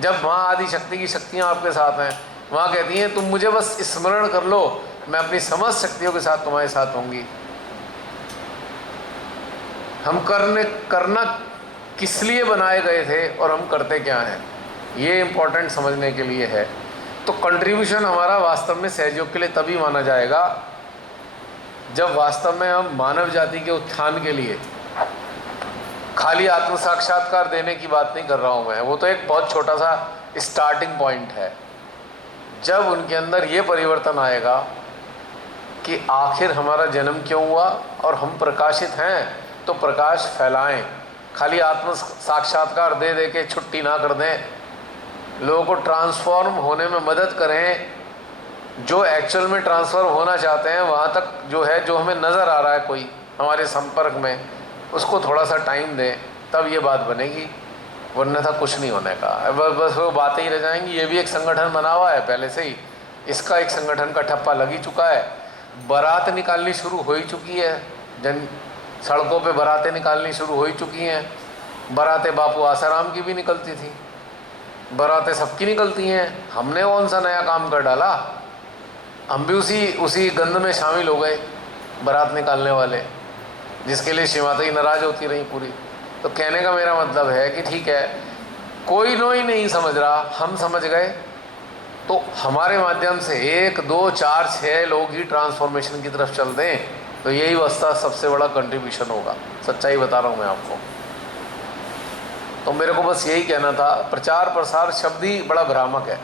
जब वहाँ आदि शक्ति की शक्तियाँ आपके साथ हैं, वहाँ कहती हैं तुम मुझे बस स्मरण कर लो, मैं अपनी समस्त शक्तियों के साथ तुम्हारे साथ होंगी। हम करना किस लिए बनाए गए थे और हम करते क्या हैं, ये इम्पोर्टेंट समझने के लिए है। तो कंट्रीब्यूशन हमारा वास्तव में सहयोग के लिए तभी माना जाएगा जब वास्तव में हम मानव जाति के उत्थान के लिए, खाली आत्म साक्षात्कार देने की बात नहीं कर रहा हूँ मैं, वो तो एक बहुत छोटा सा स्टार्टिंग पॉइंट है। जब उनके अंदर ये परिवर्तन आएगा कि आखिर हमारा जन्म क्यों हुआ और हम प्रकाशित हैं, तो प्रकाश फैलाएं, खाली आत्म साक्षात्कार दे दे के छुट्टी ना कर दें, लोगों को ट्रांसफॉर्म होने में मदद करें। जो एक्चुअल में ट्रांसफ़र होना चाहते हैं वहाँ तक जो है, जो हमें नज़र आ रहा है कोई हमारे संपर्क में, उसको थोड़ा सा टाइम दें, तब ये बात बनेगी, वरना था कुछ नहीं होने का। बस वो बातें ही रह जाएंगी। ये भी एक संगठन बना हुआ है पहले से ही, इसका एक संगठन का ठप्पा लग ही चुका है। बारात निकालनी शुरू हो ही चुकी है, सड़कों पे बारातें निकालनी शुरू हो ही चुकी हैं। बारातें बापू आसाराम की भी निकलती थी, बारातें सबकी निकलती हैं। हमने कौन सा नया काम कर डाला? हम भी उसी गंध में शामिल हो गए, बारात निकालने वाले, जिसके लिए श्रीमाता ही नाराज़ होती रही पूरी। तो कहने का मेरा मतलब है कि ठीक है, कोई नो ही नहीं समझ रहा, हम समझ गए, तो हमारे माध्यम से 1, 2, 4, 6 लोग ही ट्रांसफॉर्मेशन की तरफ चल दें, तो यही वास्ता सबसे बड़ा कंट्रीब्यूशन होगा। सच्चाई बता रहा हूँ मैं आपको। तो मेरे को बस यही कहना था। प्रचार प्रसार शब्द ही बड़ा भ्रामक है।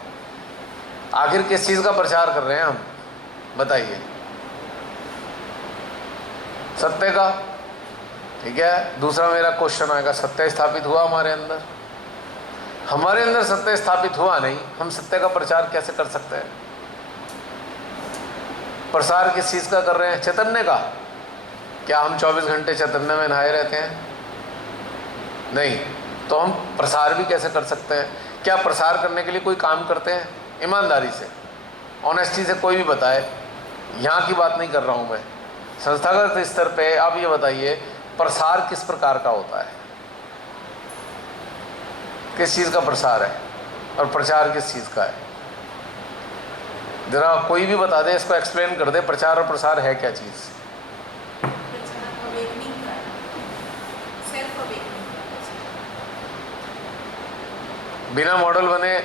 आखिर किस चीज़ का प्रचार कर रहे हैं हम, बताइए? सत्य का, ठीक है। दूसरा मेरा क्वेश्चन आएगा, सत्य स्थापित हुआ हमारे अंदर? हमारे अंदर सत्य स्थापित हुआ नहीं, हम सत्य का प्रचार कैसे कर सकते हैं? प्रसार किस चीज़ का कर रहे हैं? चैतन्य का। क्या हम 24 घंटे चैतन्य में नहाए रहते हैं? नहीं। तो हम प्रसार भी कैसे कर सकते हैं? क्या प्रसार करने के लिए कोई काम करते हैं? ईमानदारी से, ऑनेस्टी से कोई भी बताए, यहाँ की बात नहीं कर रहा हूँ मैं, संस्थागत स्तर पे आप ये बताइए प्रसार किस प्रकार का होता है, किस चीज़ का प्रसार है और प्रचार किस चीज़ का है? जरा कोई भी बता दे, इसको एक्सप्लेन कर दे, प्रचार और प्रसार है क्या चीज़? बिना मॉडल बने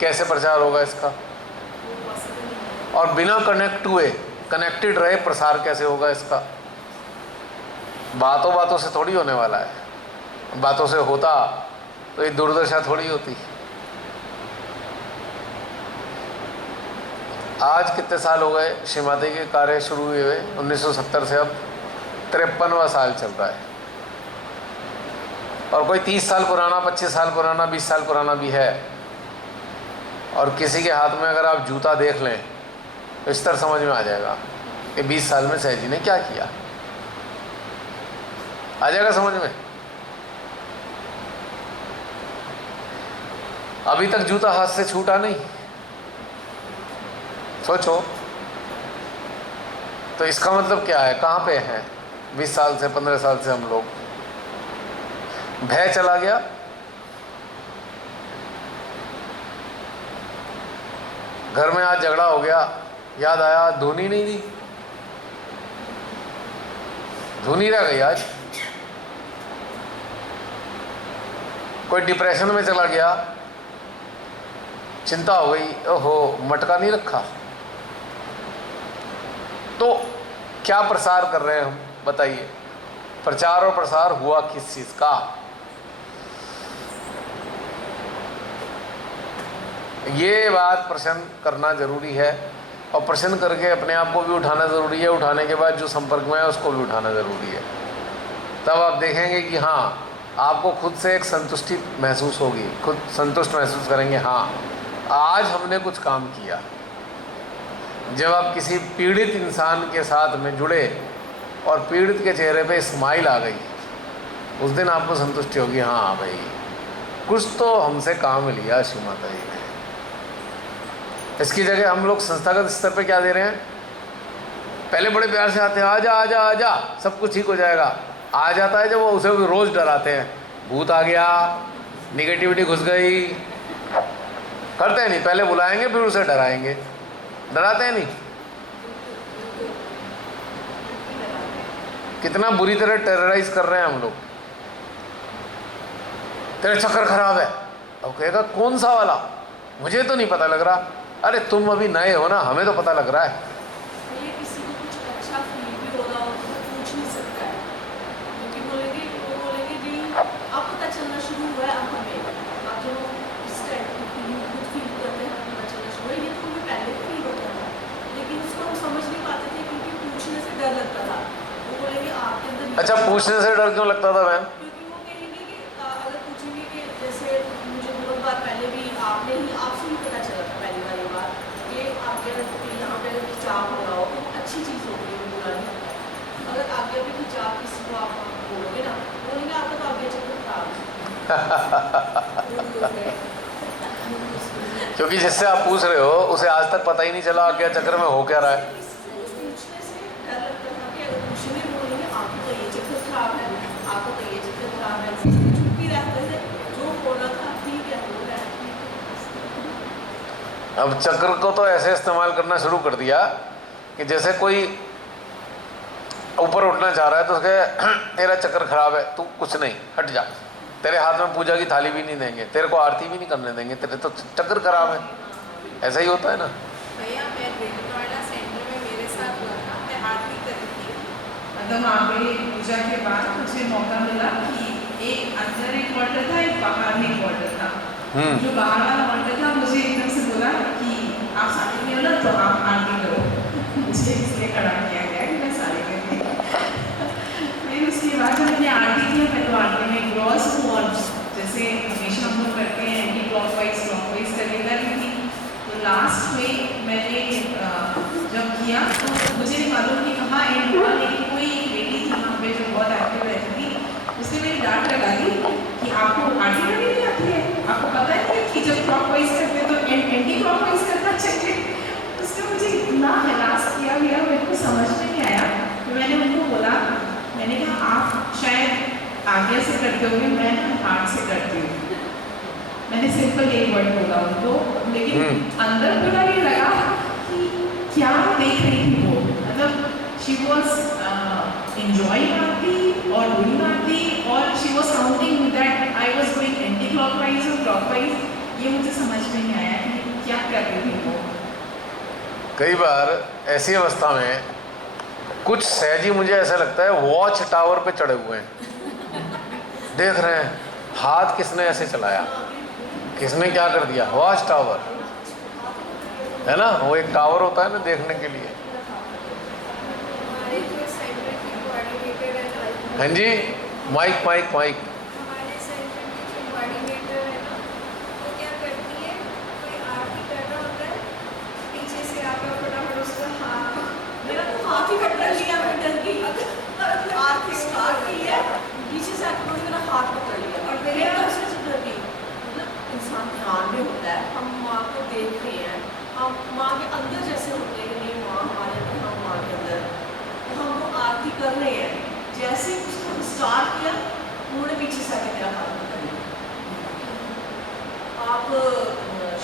कैसे प्रचार होगा इसका? और बिना कनेक्टेड रहे प्रसार कैसे होगा इसका? बातों से थोड़ी होने वाला है। बातों से होता तो ये दुर्दशा थोड़ी होती। आज कितने साल हो गए श्रीमाता के कार्य शुरू हुए? 1970 से अब 53वां साल चल रहा है। और कोई 30 साल पुराना, 25 साल पुराना, 20 साल पुराना भी है। और किसी के हाथ में अगर आप जूता देख लें तो इस तरह समझ में आ जाएगा कि 20 साल में सहजी ने क्या किया। आ जाएगा समझ में। अभी तक जूता हाथ से छूटा नहीं, सोचो। तो इसका मतलब क्या है? कहाँ पे हैं 20 साल से, 15 साल से हम लोग? भय चला गया, घर में आज झगड़ा हो गया, याद आया धुनी नहीं दी, धुनी रह गई। आज कोई डिप्रेशन में चला गया, चिंता हो गई, ओहो मटका नहीं रखा। तो क्या प्रसार कर रहे हैं हम, बताइए? प्रचार और प्रसार हुआ किस चीज़ का? ये बात प्रसन्न करना ज़रूरी है, और प्रसन्न करके अपने आप को भी उठाना ज़रूरी है। उठाने के बाद जो संपर्क में है उसको भी उठाना ज़रूरी है। तब आप देखेंगे कि हाँ, आपको खुद से एक संतुष्टि महसूस होगी, खुद संतुष्ट महसूस करेंगे, हाँ आज हमने कुछ काम किया। जब आप किसी पीड़ित इंसान के साथ में जुड़े और पीड़ित के चेहरे पे स्माइल आ गई, उस दिन आपको संतुष्टि होगी, हाँ भाई कुछ तो हमसे काम लिया शिव माता जी ने। इसकी जगह हम लोग संस्थागत स्तर पे क्या दे रहे हैं, पहले बड़े प्यार से आते हैं, आजा आजा आजा सब कुछ ठीक हो जाएगा। आ जाता है जब वो उसे रोज़ डराते हैं, भूत आ गया, निगेटिविटी घुस गई, करते हैं नहीं, पहले बुलाएंगे फिर उसे डराएंगे, डराते हैं नहीं। कितना बुरी तरह टेरराइज कर रहे हैं हम लोग। तेरा चक्कर खराब है, और कहेगा कौन सा वाला, मुझे तो नहीं पता लग रहा। अरे तुम अभी नए हो ना, हमें तो पता लग रहा है। ये किसी को कुछ अच्छा फील भी हो रहा हो तो वो पूछ नहीं सकता है, क्योंकि वो बोलेंगे जी अब पता चलना शुरू हुआ है, अब हमें अब जो इस टाइप की फीलिंग खुद फील करते हैं पता चलना शुरू हुआ है। ये तो हमें पहले भी फील होता था, लेकिन उसको हम समझ नहीं पाते थे क्योंकि पूछने से डर लगता था। वो बोलेंगे आपके अंदर। अच्छा, पूछने से डर क्यों लगता था बहन? क्योंकि वो कहेंगे कि अगर पूछेंगे कि जैसे मुझे बहुत बार पहले भी आपसे ही पता चला था पहली बार ये बात, ये आपके यहाँ पे अगर खिंचाव हो रहा हो तो अच्छी चीज़ होगी, वो बुरा नहीं होता। अगर आगे भी खिंचाव किसी को आप बोलोगे ना, बोलेंगे आपका तो आगे चक्कर खराब है। क्योंकि जिससे आप पूछ रहे हो उसे आज तक पता ही नहीं चला क्या चक्कर में हो क्या रहा है। पूछने से डर लगता था कि अगर पूछने बोलेंगे आपको तो ये चक्कर खराब है, आपको तो ये चक्कर खराब है, चुप ही रहते थे, जो बोला था ठीक है हो रहा है। अब चक्र को तो ऐसे इस्तेमाल करना शुरू कर दिया कि जैसे कोई ऊपर उठना चाह रहा है तो उसके तेरा चक्कर खराब है, तू कुछ नहीं, हट जा, तेरे हाथ में पूजा की थाली भी नहीं देंगे, तेरे को आरती भी नहीं करने देंगे, तेरे तो चक्कर खराब है। ऐसा ही होता है ना। भैया मैं नोएडा सेंटर में मेरे साथ हुआ था, मैं आरती कर रही थी, मतलब वहाँ पे पूजा के बाद मुझे मौका मिला कि एक अंदर एक ऑर्डर था, एक बाहर में एक ऑर्डर था। जो बाहर वाला ऑर्डर था मुझे एकदम से बोला कि आप साड़ी में हो ना तो आप आरती करो। मुझे इसलिए खड़ा किया गया कि मैं साड़ी में थी। फिर उसके बाद जब मैंने आरती किया, मैं तो आरती में क्रॉस हूँ और जैसे हमेशा हम लोग करते हैं एंटी क्लॉकवाइज करके कर रही थी। तो लास्ट में मैंने जब किया तो मुझे नहीं मालूम कि कहाँ एंड हुआ, लेकिन कोई लेडी थी वहाँ पे जो बहुत एक्टिव रहती थी, उसने मेरी डांट लगा दी कि आपको आरती करनी नहीं आती है, आपको पता है कि जब क्लॉकवाइज करते तो एंटी क्लॉकवाइज करना चाहिए। उसने मुझे इतना हरास किया गया, मेरे को समझ में नहीं आया। तो मैंने उनको बोला, मैंने कहा आप शायद आगे से करते होंगे, मैं हाथ से करती हूँ। मैंने सिंपल एक वर्ड बोला उनको, लेकिन अंदर थोड़ा ये लगा कि क्या देख रही थी वो, मतलब शी वॉज enjoying आरती और doing आरती, और she was counting that I was going anti clockwise और clockwise। ये मुझे समझ में नहीं आया कि क्या कर रही थी वो। कई बार ऐसी अवस्था में कुछ सहजी मुझे ऐसा लगता है वॉच टावर पे चढ़े हुए हैं, देख रहे हैं हाथ किसने ऐसे चलाया, किसने क्या कर दिया। वॉच टावर है ना, वो एक टावर होता है ना देखने के लिए। हाँ जी, माइक माइक माइक। हमारे सेंटर में जो कोऑर्डिनेटर है ना, वो क्या करती है, कोई आरती कर रहा होता है, पीछे से आकर फटाफट उसका हाथ, मेरा तो हाथ ही पकड़ लिया, मैं डर गई। आरती स्टार्ट की है, पीछे से आकर उन्होंने मेरा हाथ पकड़ लिया और मेरे दूसरे से डर गई। मतलब इंसान ध्यान में होता है, हम माँ को देख रहे हैं, हम माँ के अंदर जैसे होते हैं, नहीं माँ हमारे अंदर, हम माँ के अंदर, तो हम वो आरती कर रहे हैं। जैसे उसको स्टार्ट किया, उन्होंने पीछे से आके मेरा हाथ पकड़ लिया। आप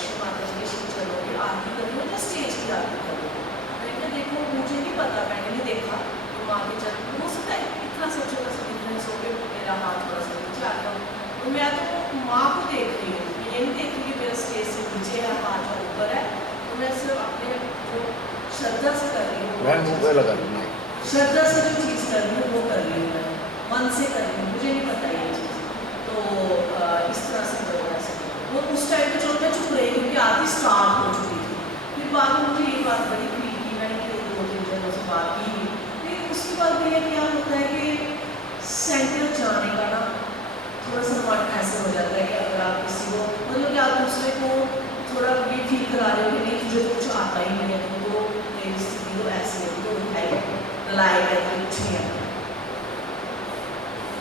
शिव माता जी के शिव चलोगे, आरती कर रहे हो या स्टेज की आरती कर रहे हो? मैंने देखो मुझे नहीं पता, मैंने नहीं देखा तो माँ के चल हो सकता है इतना सोचो का डिफरेंस हो गया, मेरा हाथ थोड़ा सा नीचे आ गया। तो मैं तो माँ को देख रही हूँ, ये नहीं देख रही कि मेरा स्टेज से नीचे है, हाथ ऊपर है। तो मैं सिर्फ अपने जो श्रद्धा से कर रही हूँ, श्रद्धा से जो चीज़ कर रही हूँ वो कर रही हूँ, मैं मन से कर रही हूँ, मुझे नहीं पता ये चीज़। तो इस तरह से वो उस टाइम पे चलो मैं चुप रही हूँ कि की आरती स्टार्ट हो चुकी थी। फिर बाद में मुझे ये बात बड़ी फील की, मैंने 2-3 जनों से बात की। फिर उसके बाद भैया क्या होता है कि सेंटर जाने का ना थोड़ा सा मन ऐसे हो जाता है कि अगर आप किसी को मतलब कि आप दूसरे को थोड़ा ये फील करा रहे हो कि नहीं तुझे तो कुछ आता ही नहीं है, तुमको तेरी स्थिति तो ऐसी है, तो लायक है, कुछ नहीं है।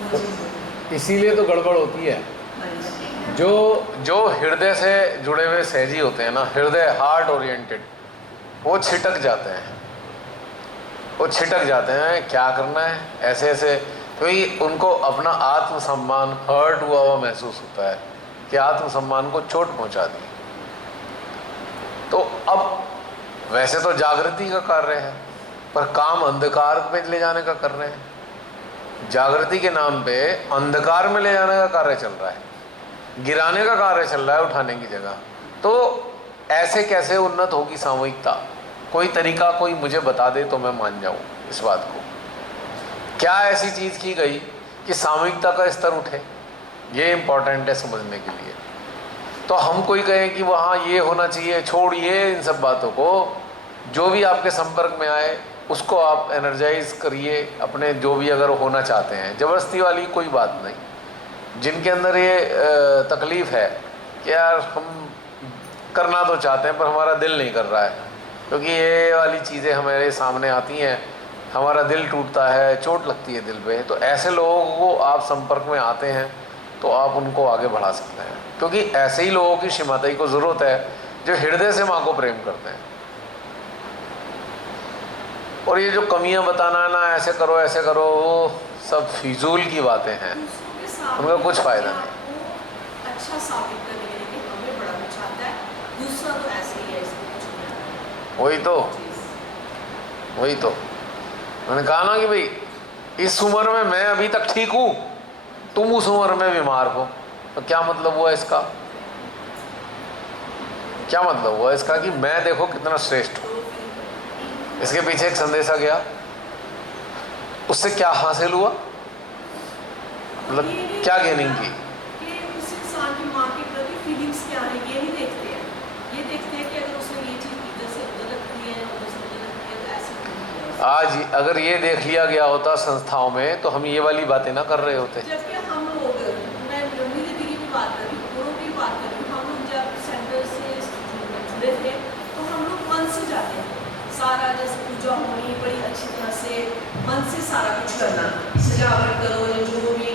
वो चीज़ है। इसीलिए तो गड़बड़ होती है। हाँ जी। जो हृदय से जुड़े हुए सहजी होते हैं ना, हृदय हार्ट ओरिएंटेड, वो छिटक जाते हैं, वो छिटक जाते हैं क्या करना है ऐसे ऐसे, क्योंकि उनको अपना आत्मसम्मान हर्ट हुआ हुआ महसूस होता है कि आत्मसम्मान को चोट पहुंचा दी। तो अब वैसे तो जागृति का कार्य है, पर काम अंधकार पे ले जाने का कर रहे हैं। जागृति के नाम पे अंधकार में ले जाने का कार्य चल रहा है, गिराने का कार्य चल रहा है उठाने की जगह। तो ऐसे कैसे उन्नत होगी सामूहिकता? कोई तरीका कोई मुझे बता दे तो मैं मान जाऊं इस बात को। क्या ऐसी चीज़ की गई कि सामूहिकता का स्तर उठे? ये इम्पोर्टेंट है समझने के लिए। तो हम कोई कहें कि वहाँ ये होना चाहिए, छोड़िए इन सब बातों को। जो भी आपके संपर्क में आए उसको आप एनर्जाइज करिए अपने, जो भी अगर होना चाहते हैं। ज़बरदस्ती वाली कोई बात नहीं। जिनके अंदर ये तकलीफ़ है कि यार हम करना तो चाहते हैं पर हमारा दिल नहीं कर रहा है, क्योंकि ये वाली चीज़ें हमारे सामने आती हैं, हमारा दिल टूटता है, चोट लगती है दिल पे, तो ऐसे लोगों को आप संपर्क में आते हैं तो आप उनको आगे बढ़ा सकते हैं। क्योंकि ऐसे ही लोगों की श्रीमाताई को ज़रूरत है जो हृदय से माँ को प्रेम करते हैं। और ये जो कमियां बताना है ना, ऐसे करो ऐसे करो, वो सब फिजूल की बातें हैं, उनका कुछ फ़ायदा नहीं। अच्छा साबित करने के लिए कि हमें बड़ा कुछ आता है, दूसरा तो ऐसे ही है, इसको कुछ नहीं आता है। वही तो मैंने कहा ना कि भाई इस उम्र में मैं अभी तक ठीक हूँ, तुम उस उम्र में बीमार हो, तो क्या मतलब हुआ इसका? क्या मतलब हुआ इसका कि मैं देखो कितना श्रेष्ठ हूँ। इसके पीछे एक संदेशा गया, उससे क्या हासिल हुआ, मतलब क्या गेनिंग की? कि उस इंसान की माँ के प्रति फीलिंग्स क्या है ये नहीं देखते हैं। ये देखते हैं कि अगर उसने ये चीज़ इधर से गलत की है, उधर से गलत की है, तो ऐसे नहीं किया। आज अगर ये देख लिया गया होता संस्थाओं में तो हम ये वाली बातें ना कर रहे होते। जबकि हम लोग, मैं रमनी दीदी की भी बात कर रही हूँ, गुरु की बात कर रही हूँ, हम लोग जब सेंटर से जुड़े थे तो हम लोग मन से जाते हैं, सारा जैसे पूजा होनी बड़ी अच्छी तरह से मन से सारा कुछ करना, सजावट करो, जो भी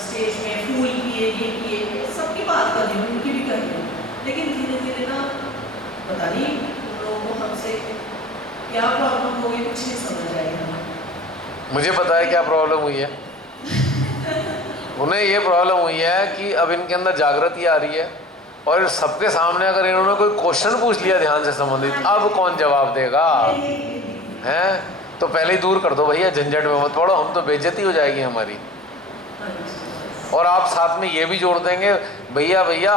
स्टेज में फूल किए, ये किए, सबकी बात कर रही हूँ, उनकी भी कर रही हूँ। लेकिन धीरे धीरे ना पता नहीं उन लोगों को हमसे क्या प्रॉब्लम हो गई, कुछ नहीं समझ आएगा। मुझे पता है क्या प्रॉब्लम हुई है। उन्हें ये प्रॉब्लम हुई है कि अब इनके अंदर जागृति आ रही है और सबके सामने अगर इन्होंने कोई क्वेश्चन पूछ लिया ध्यान से संबंधित, अब कौन जवाब देगा? हैं तो पहले ही दूर कर दो भैया, झंझट में मत पड़ो, हम तो बेइज्जती हो जाएगी हमारी। और आप साथ में ये भी जोड़ देंगे, भैया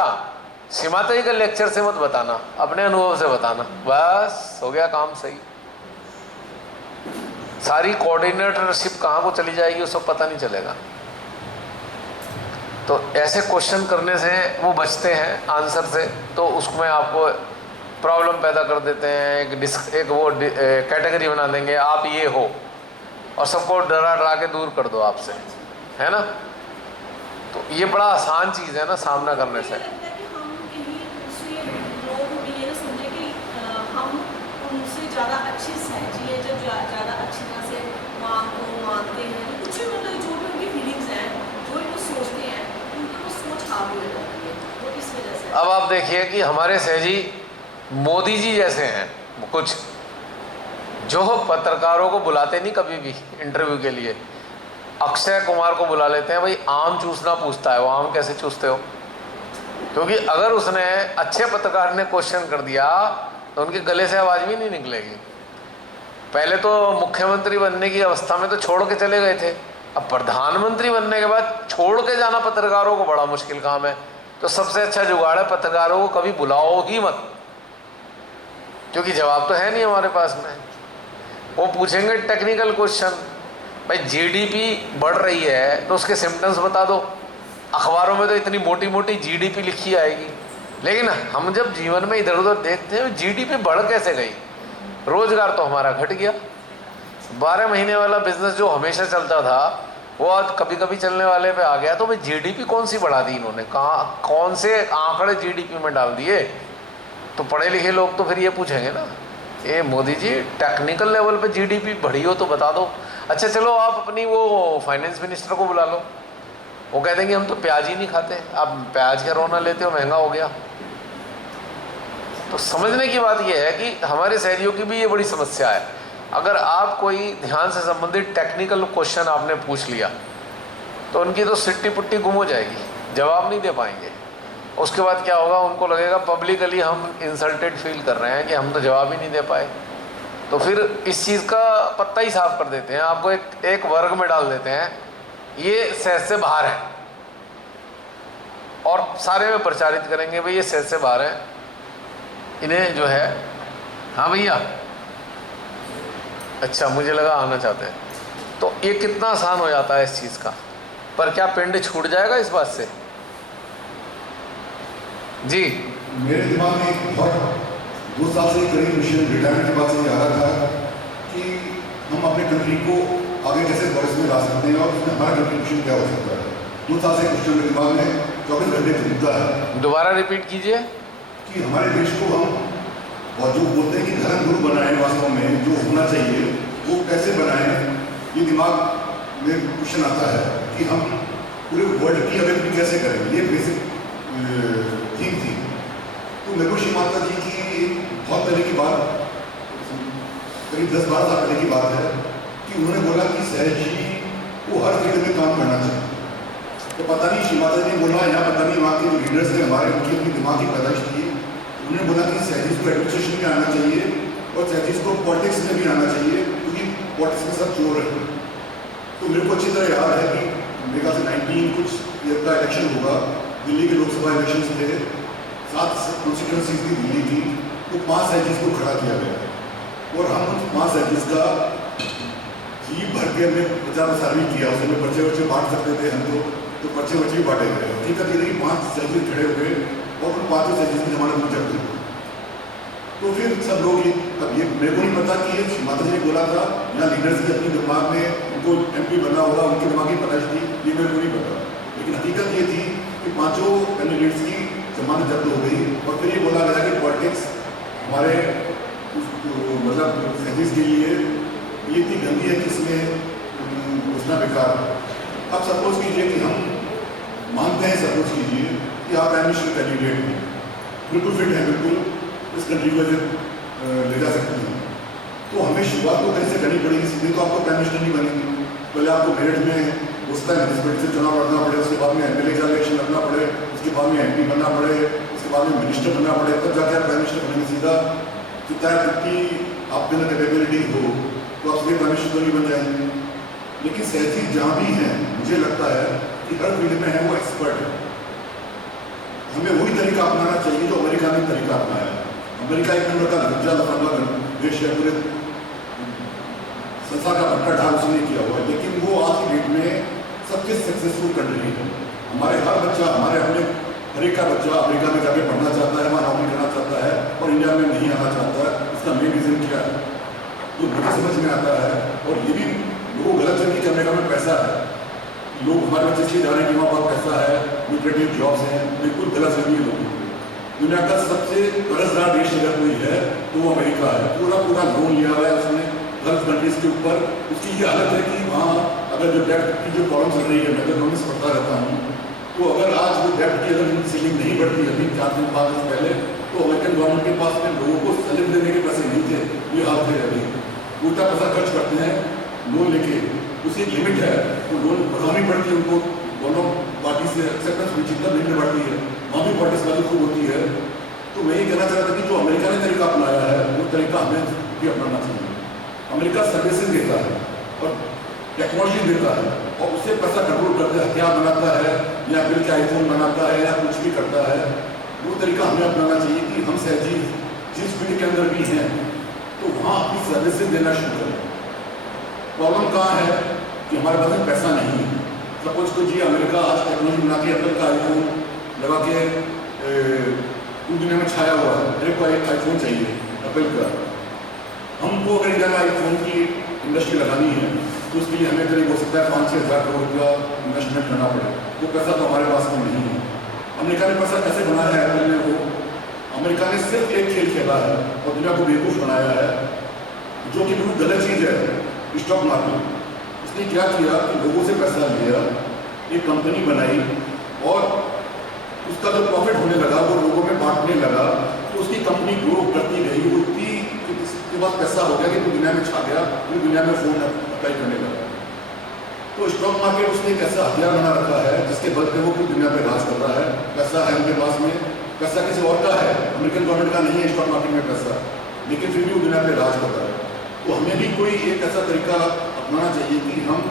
सीमाताई का लेक्चर से मत बताना, अपने अनुभव से बताना, बस हो गया काम सही। सारी कोऑर्डिनेटरशिप कहाँ को चली जाएगी उसको पता नहीं चलेगा। तो ऐसे क्वेश्चन करने से वो बचते हैं आंसर से, तो उसमें आपको प्रॉब्लम पैदा कर देते हैं। एक वो कैटेगरी बना देंगे, आप ये हो, और सबको डरा के दूर कर दो आपसे, है ना। तो ये बड़ा आसान चीज़ है ना सामना करने से। ज़्यादा अच्छे सहजी है, जब ज़्यादा अच्छी तरह से माँ को मानते हैं, कुछ भी मतलब जो भी उनकी फीलिंग्स हैं, जो भी वो सोचते हैं, उनकी वो सोच हावी हो जाती है, वो इस वजह से। अब आप देखिए कि हमारे सहजी मोदी जी जैसे हैं कुछ, जो पत्रकारों को बुलाते नहीं कभी भी इंटरव्यू के लिए। अक्षय कुमार को बुला लेते हैं, भाई आम चूसना पूछता है, वो आम कैसे चूसते हो? क्योंकि अगर उसने अच्छे पत्रकार ने क्वेश्चन कर दिया तो उनके गले से आवाज़ भी नहीं निकलेगी। पहले तो मुख्यमंत्री बनने की अवस्था में तो छोड़ के चले गए थे, अब प्रधानमंत्री बनने के बाद छोड़ के जाना पत्रकारों को बड़ा मुश्किल काम है। तो सबसे अच्छा जुगाड़ है, पत्रकारों को कभी बुलाओ ही मत, क्योंकि जवाब तो है नहीं हमारे पास में। वो पूछेंगे टेक्निकल क्वेश्चन, भाई जीडीपी बढ़ रही है तो उसके सिम्टम्स बता दो। अखबारों में तो इतनी मोटी मोटी जीडीपी लिखी आएगी, लेकिन हम जब जीवन में इधर उधर देखते हैं जीडीपी बढ़ कैसे गई, रोजगार तो हमारा घट गया। 12 महीने वाला बिजनेस जो हमेशा चलता था वो आज कभी कभी चलने वाले पे आ गया। तो भाई जीडीपी कौन सी बढ़ा दी इन्होंने, कहाँ कौन से आंकड़े जीडीपी में डाल दिए? तो पढ़े लिखे लोग तो फिर ये पूछेंगे ना, ये मोदी जी टेक्निकल लेवल पे जीडीपी बढ़ी हो तो बता दो। अच्छा चलो आप अपनी वो फाइनेंस मिनिस्टर को बुला लो, वो कह देंगे हम तो प्याज ही नहीं खाते, आप प्याज क्या रोना लेते हो, महंगा हो गया। तो समझने की बात यह है कि हमारे शहरियों की भी ये बड़ी समस्या है। अगर आप कोई ध्यान से संबंधित टेक्निकल क्वेश्चन आपने पूछ लिया तो उनकी तो सिट्टी पुट्टी गुम हो जाएगी, जवाब नहीं दे पाएंगे। उसके बाद क्या होगा, उनको लगेगा पब्लिकली हम इंसल्टेड फील कर रहे हैं कि हम तो जवाब ही नहीं दे पाए। तो फिर इस चीज़ का पत्ता ही साफ कर देते हैं, आपको एक वर्ग में डाल देते हैं, ये सहज से बाहर है, और सारे में प्रचारित करेंगे भाई ये सहज से बाहर है, इन्हें जो है। हाँ भैया, अच्छा मुझे लगा आना चाहते हैं। तो ये कितना आसान हो जाता है इस चीज़ का, पर क्या पिंड छूट जाएगा इस बात से? जी मेरे दिमाग में एक बहुत 2 साल से करीब मिशन रिटायरमेंट के बाद से ये आ रहा था कि हम अपने कंट्री को आगे कैसे बढ़ में ला सकते हैं और उसमें हमारा कंट्रीब्यूशन क्या हो सकता है। 2 साल से क्वेश्चन मेरे दिमाग में 24 घंटे घूमता है। दोबारा रिपीट कीजिए। कि हमारे देश को हम, और जो बोलते हैं कि धर्म गुरु बनाए, वास्तव में जो होना चाहिए वो कैसे बनाए, ये दिमाग में क्वेश्चन आता है कि हम पूरे वर्ल्ड की अवेयरनेस कैसे करें। ये बेसिक थीम थी। तो मेरे को श्री माता जी की बहुत पहले की बात, करीब 10-12 साल पहले की बात है कि उन्होंने बोला कि सहज जी को हर फील्ड में काम करना चाहिए। तो पता नहीं श्री माता जी ने बोला या पता नहीं वहाँ के जो लीडर्स थे हमारे, उनकी अपनी दिमाग की पैदाइश थी। उन्होंने बोला कि सहजीज को एडमिनिस्ट्रेशन में आना चाहिए और सहजीज को पॉलिटिक्स में भी आना चाहिए, क्योंकि पॉलिटिक्स में सब चोर है। तो मेरे को अच्छी तरह याद है कि मेरे ख्याल से 19 कुछ ईयर का इलेक्शन होगा, दिल्ली के लोकसभा इलेक्शन थे, 7 कॉन्स्टिट्यूंसीज की दिल्ली की, तो 5 सहजीज को खड़ा किया गया और हम उन 5 सहजीज का जी भर के हमने प्रचार प्रसार भी किया। उसमें पर्चे वर्चे बांट सकते थे हम, तो पर्चे वर्चे भी बांटे गए। हकीकत ये कि 5 सहजीज खड़े हुए और उन 5 सहजीज की जमानत में जब्त हुई। तो फिर सब लोग अब ये मेरे को नहीं पता कि ये माता जी ने बोला था या लीडर्स की अपनी दिमाग में उनको MP बना होगा, उनके दिमाग की पैदाइश थी, ये मेरे को नहीं पता। लेकिन हकीकत ये थी कि 5 कैंडिडेट्स की जमानत जब्त हो गई और फिर ये बोला गया कि पॉलिटिक्स हमारे मतलब सहजीज के लिए ये इतनी गंदी है कि इसमें घुसना बेकार। अब सपोज कीजिए कि हम मानते हैं, सपोज कीजिए कि आप प्राइम मिनिस्टर कैंडिडेट हैं, बिल्कुल फिट हैं, बिल्कुल इस कंट्री को ले जा सकते हैं। तो हमें शुरुआत तो कहीं से करनी पड़ेगी, सीधे तो आपको प्राइम मिनिस्टर नहीं बनेंगे। पहले आपको मेरिट में उसका म्यूनसिपलिटी से चुनाव लड़ना पड़े, उसके बाद में MLA का इलेक्शन लड़ना पड़े, उसके बाद में MP बनना पड़े, उसके बाद में मिनिस्टर बनना पड़े, तब जाके आप प्राइम मिनिस्टर बनेंगे। सीधा कितना आपके अंदर कैपेबिलिटी हो तो आप सीधे प्राइम मिनिस्टर तो नहीं बन जाएंगे। लेकिन सहजीज जहाँ भी हैं, मुझे लगता है कि हर फील्ड में है वो एक्सपर्ट है। हमें वही तरीका अपनाना चाहिए जो अमेरिका ने तरीका अपनाया है। अमेरिका एक नंबर का लज्जा लफंगा देश है, पूरे संसार का भट्टा ढाल उसने किया हुआ है, लेकिन वो आज की डेट में सबसे सक्सेसफुल कंट्री है। हमारे हर बच्चा, हर एक का बच्चा अमेरिका में जाके पढ़ना चाहता है, वहाँ नौकरी करना चाहता है और इंडिया में नहीं आना चाहता है। इसका मेन रीज़न क्या है जो मुझे समझ में आता है, और ये भी लोगों को गलत फहमी करने का में पैसा है। लोग हमारे बच्चे इसलिए जा रहे हैं कि वहाँ पर पैसा है, लुक्रेटिव जॉब्स हैं, बिल्कुल गलत फहमी है लोगों को। दुनिया का सबसे कर्जदार देश अगर कोई है तो वो अमेरिका है। पूरा लोन लिया हुआ है उसने गल्फ कंट्रीज के ऊपर। उसकी ये हालत है कि वहाँ अगर जो डेट की जो प्रॉब्लम चल रही है, मैं तो इकोनॉमिक्स पढ़ता रहता हूँ, तो अगर आज वो डेट की अगर सीलिंग नहीं बढ़ती अभी 4 दिन 5 दिन पहले, तो अमेरिकन गवर्नमेंट के पास में लोगों को सैलरी देने के पैसे नहीं थे। ये हालत है अभी, उल्टा पैसा खर्च करते हैं लोन लेके। उसकी एक लिमिट है, तो लोन बढ़ानी पड़ती है उनको, दोनों पार्टी से एक्सेप्टेंस भी जितना लिमिट बढ़ती है वहाँ भी पॉलिटिक्स वाली खूब होती है। तो मैं ये कहना चाह रहा था कि जो अमेरिका ने तरीका अपनाया है वो तरीका हमें भी अपनाना चाहिए। अमेरिका सर्विसेज देता है और टेक्नोलॉजी देता है और उससे पैसा कंट्रोल करके हथियार बनाता है या बिल के आईफोन बनाता है या कुछ भी करता है। वो तरीका हमें अपनाना चाहिए कि हम सहजीज जिस फील्ड के अंदर भी हैं तो वहाँ अपनी सर्विसेज देना शुरू करें। प्रॉब्लम कहाँ है कि हमारे पास में पैसा नहीं है। सपोज को जी अमेरिका आज टेक्नोलॉजी बना के एप्पल का आईफोन लगा के पूरी दुनिया में छाया हुआ है, मेरे को एक आईफोन चाहिए एप्पल का। हमको अगर इंडिया में आईफोन की इंडस्ट्री लगानी है तो उसके लिए हमें करीब हो सकता है 5-6 हज़ार करोड़ का इन्वेस्टमेंट करना पड़े। वो पैसा तो हमारे पास में नहीं है। अमेरिका ने पैसा कैसे बनाया है एप्पल ने? वो अमेरिका ने सिर्फ एक खेल खेला है और दुनिया को बेवकूफ़ बनाया है, जो कि बिल्कुल गलत चीज़ है। स्टॉक मार्केट उसने क्या किया कि लोगों से पैसा लिया, एक कंपनी बनाई और उसका जो प्रॉफिट होने लगा वो लोगों में बांटने लगा, तो उसकी कंपनी ग्रो करती गई। उतनी उसके बाद पैसा हो गया कि पूरी दुनिया में छा गया, पूरी दुनिया में फ़ोन अप्लाई करने लगा। तो स्टॉक मार्केट उसने एक ऐसा हथियार बना रखा है जिसके बल पे वो पूरी दुनिया पे राज कर रहा है। पैसा है उनके पास में, पैसा किसी और का है, अमेरिकन गवर्नमेंट का नहीं है स्टॉक मार्केट में पैसा, लेकिन फिर भी वो दुनिया पे राज कर रहा है। तो हमें भी कोई एक ऐसा तरीका अपनाना चाहिए कि हम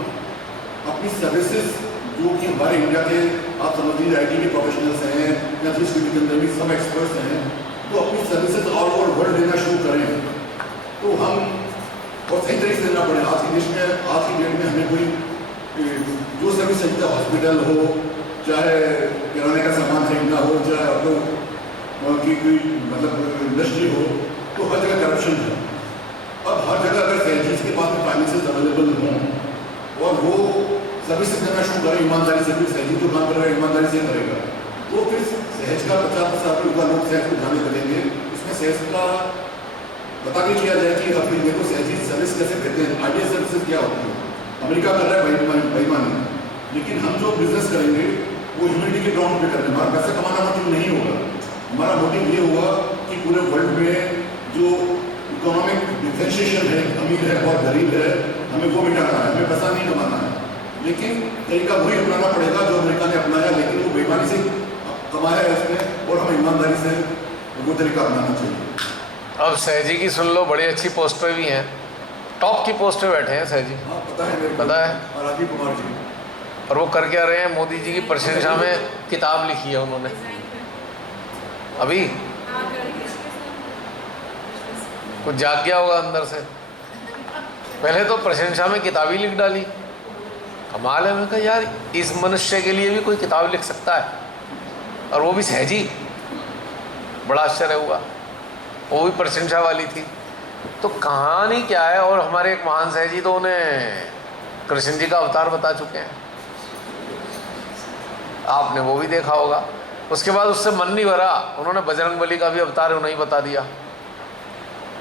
अपनी सर्विसेज जो कि हमारे इंडिया के, आप समझ लीजिए IT के प्रोफेशनल्स हैं या जिस फील्ड के अंदर भी सब एक्सपर्ट्स हैं, तो अपनी सर्विसेज ऑल ओवर वर्ल्ड देना शुरू करें। तो हम और सही तरीके से देना पड़े। आज के देश में, आज की डेट में हमें कोई जो सर्विस चाहिए, हॉस्पिटल हो, चाहे किराने का सामान खरीदना हो, चाहे ऑटो की कोई मतलब इंडस्ट्री हो, तो हर जगह करप्शन है। अब हर जगह अगर सहजीज के पास में फाइनेंसेस अवेलेबल हों और वो सर्विस देना शुरू करें ईमानदारी से, फिर सहजीज जो काम कर रहा है ईमानदारी से करेगा, तो फिर सहज का 50% होगा, लोग सहज को जाने लगेंगे। इसमें सहज का बता के किया जाए कि अपनी देखो सहजीज सर्विस कैसे देते हैं, आइडिया सर्विसेज क्या होती है। अमेरिका कर रहा है बेईमानी, लेकिन हम जो बिजनेस करेंगे वो ह्यूमैनिटी के ग्राउंड पे करेंगे। हमारा पैसा कमाना मोटिव नहीं होगा, हमारा मोटिव ये होगा कि पूरे वर्ल्ड में जो इकोनॉमिक डिफरेंशिएशन है, अमीर है और गरीब है, हमें वो मिटाना है, हमें पैसा नहीं कमाना है। लेकिन तरीका वही अपनाना पड़ेगा जो अमेरिका ने अपनाया, लेकिन वो बेईमानी से कमाया है उसने, और हमें ईमानदारी से वो तरीका अपनाना चाहिए। अब सहजी की सुन लो, बड़ी अच्छी पोस्ट पे भी हैं, टॉप की पोस्ट पे बैठे हैं सहजी। हाँ पता है मेरे को, पता है। और राजीव कुमार जी, और वो कर क्या रहे हैं? मोदी जी की प्रशंसा में किताब लिखी है उन्होंने अभी, कुछ जाग गया होगा अंदर से। पहले तो प्रशंसा में किताब ही लिख डाली, कमाल है। मैंने कहा यार इस मनुष्य के लिए भी कोई किताब लिख सकता है, और वो भी सहजी। बड़ा आश्चर्य हुआ, वो भी प्रशंसा वाली थी। तो कहानी क्या है? और हमारे एक महान सहजी तो उन्हें कृष्ण जी का अवतार बता चुके हैं, आपने वो भी देखा होगा। उसके बाद उससे मन नहीं भरा, उन्होंने बजरंगबली का भी अवतार उन्हें ही बता दिया।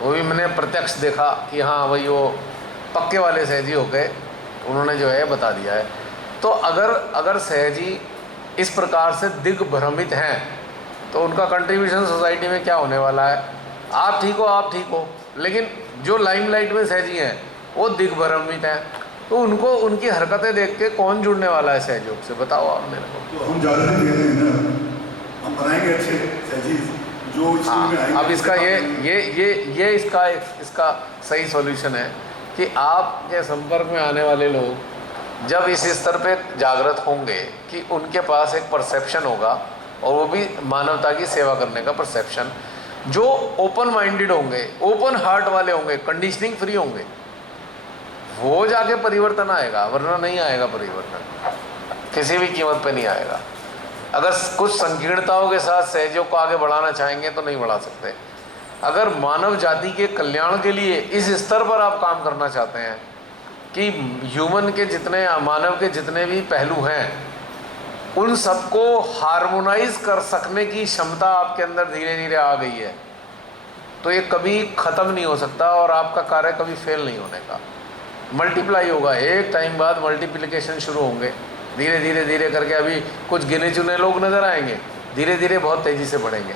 वो भी मैंने प्रत्यक्ष देखा कि हाँ भाई वो पक्के वाले सहजी हो गए, उन्होंने जो है बता दिया है। तो अगर सहजी इस प्रकार से दिग्भ्रमित हैं तो उनका कंट्रीब्यूशन सोसाइटी में क्या होने वाला है? आप ठीक हो, लेकिन जो लाइमलाइट में सहजी हैं वो दिग्भ्रमित हैं, तो उनको उनकी हरकतें देख के कौन जुड़ने वाला है सहयोग से? बताओ आप मेरे को। तो हम ज़्यादा नहीं दे रहे हैं ना, हम बनाएंगे अच्छे सहजीज जो स्कूल में आएंगे। अब इसका ये इसका सही सॉल्यूशन है कि आपके संपर्क में आने वाले लोग जब इस स्तर पे जागृत होंगे कि उनके पास एक परसेप्शन होगा, और वो भी मानवता की सेवा करने का परसेप्शन, जो ओपन माइंडेड होंगे, ओपन हार्ट वाले होंगे, कंडीशनिंग फ्री होंगे, वो जाके परिवर्तन आएगा, वरना नहीं आएगा परिवर्तन, किसी भी कीमत पे नहीं आएगा। अगर कुछ संकीर्णताओं के साथ सहयोग को आगे बढ़ाना चाहेंगे तो नहीं बढ़ा सकते। अगर मानव जाति के कल्याण के लिए इस स्तर पर आप काम करना चाहते हैं कि ह्यूमन के जितने, मानव के जितने भी पहलू हैं उन सबको हार्मोनाइज कर सकने की क्षमता आपके अंदर धीरे धीरे आ गई है, तो ये कभी ख़त्म नहीं हो सकता और आपका कार्य कभी फेल नहीं होने का। मल्टीप्लाई होगा, एक टाइम बाद मल्टीप्लिकेशन शुरू होंगे, धीरे धीरे करके। अभी कुछ गिने चुने लोग नज़र आएंगे, धीरे धीरे बहुत तेज़ी से बढ़ेंगे।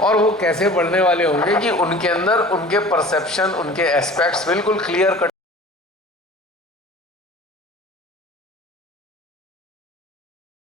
और वो कैसे बढ़ने वाले होंगे कि उनके अंदर उनके परसेप्शन, उनके एस्पेक्ट्स बिल्कुल क्लियर कट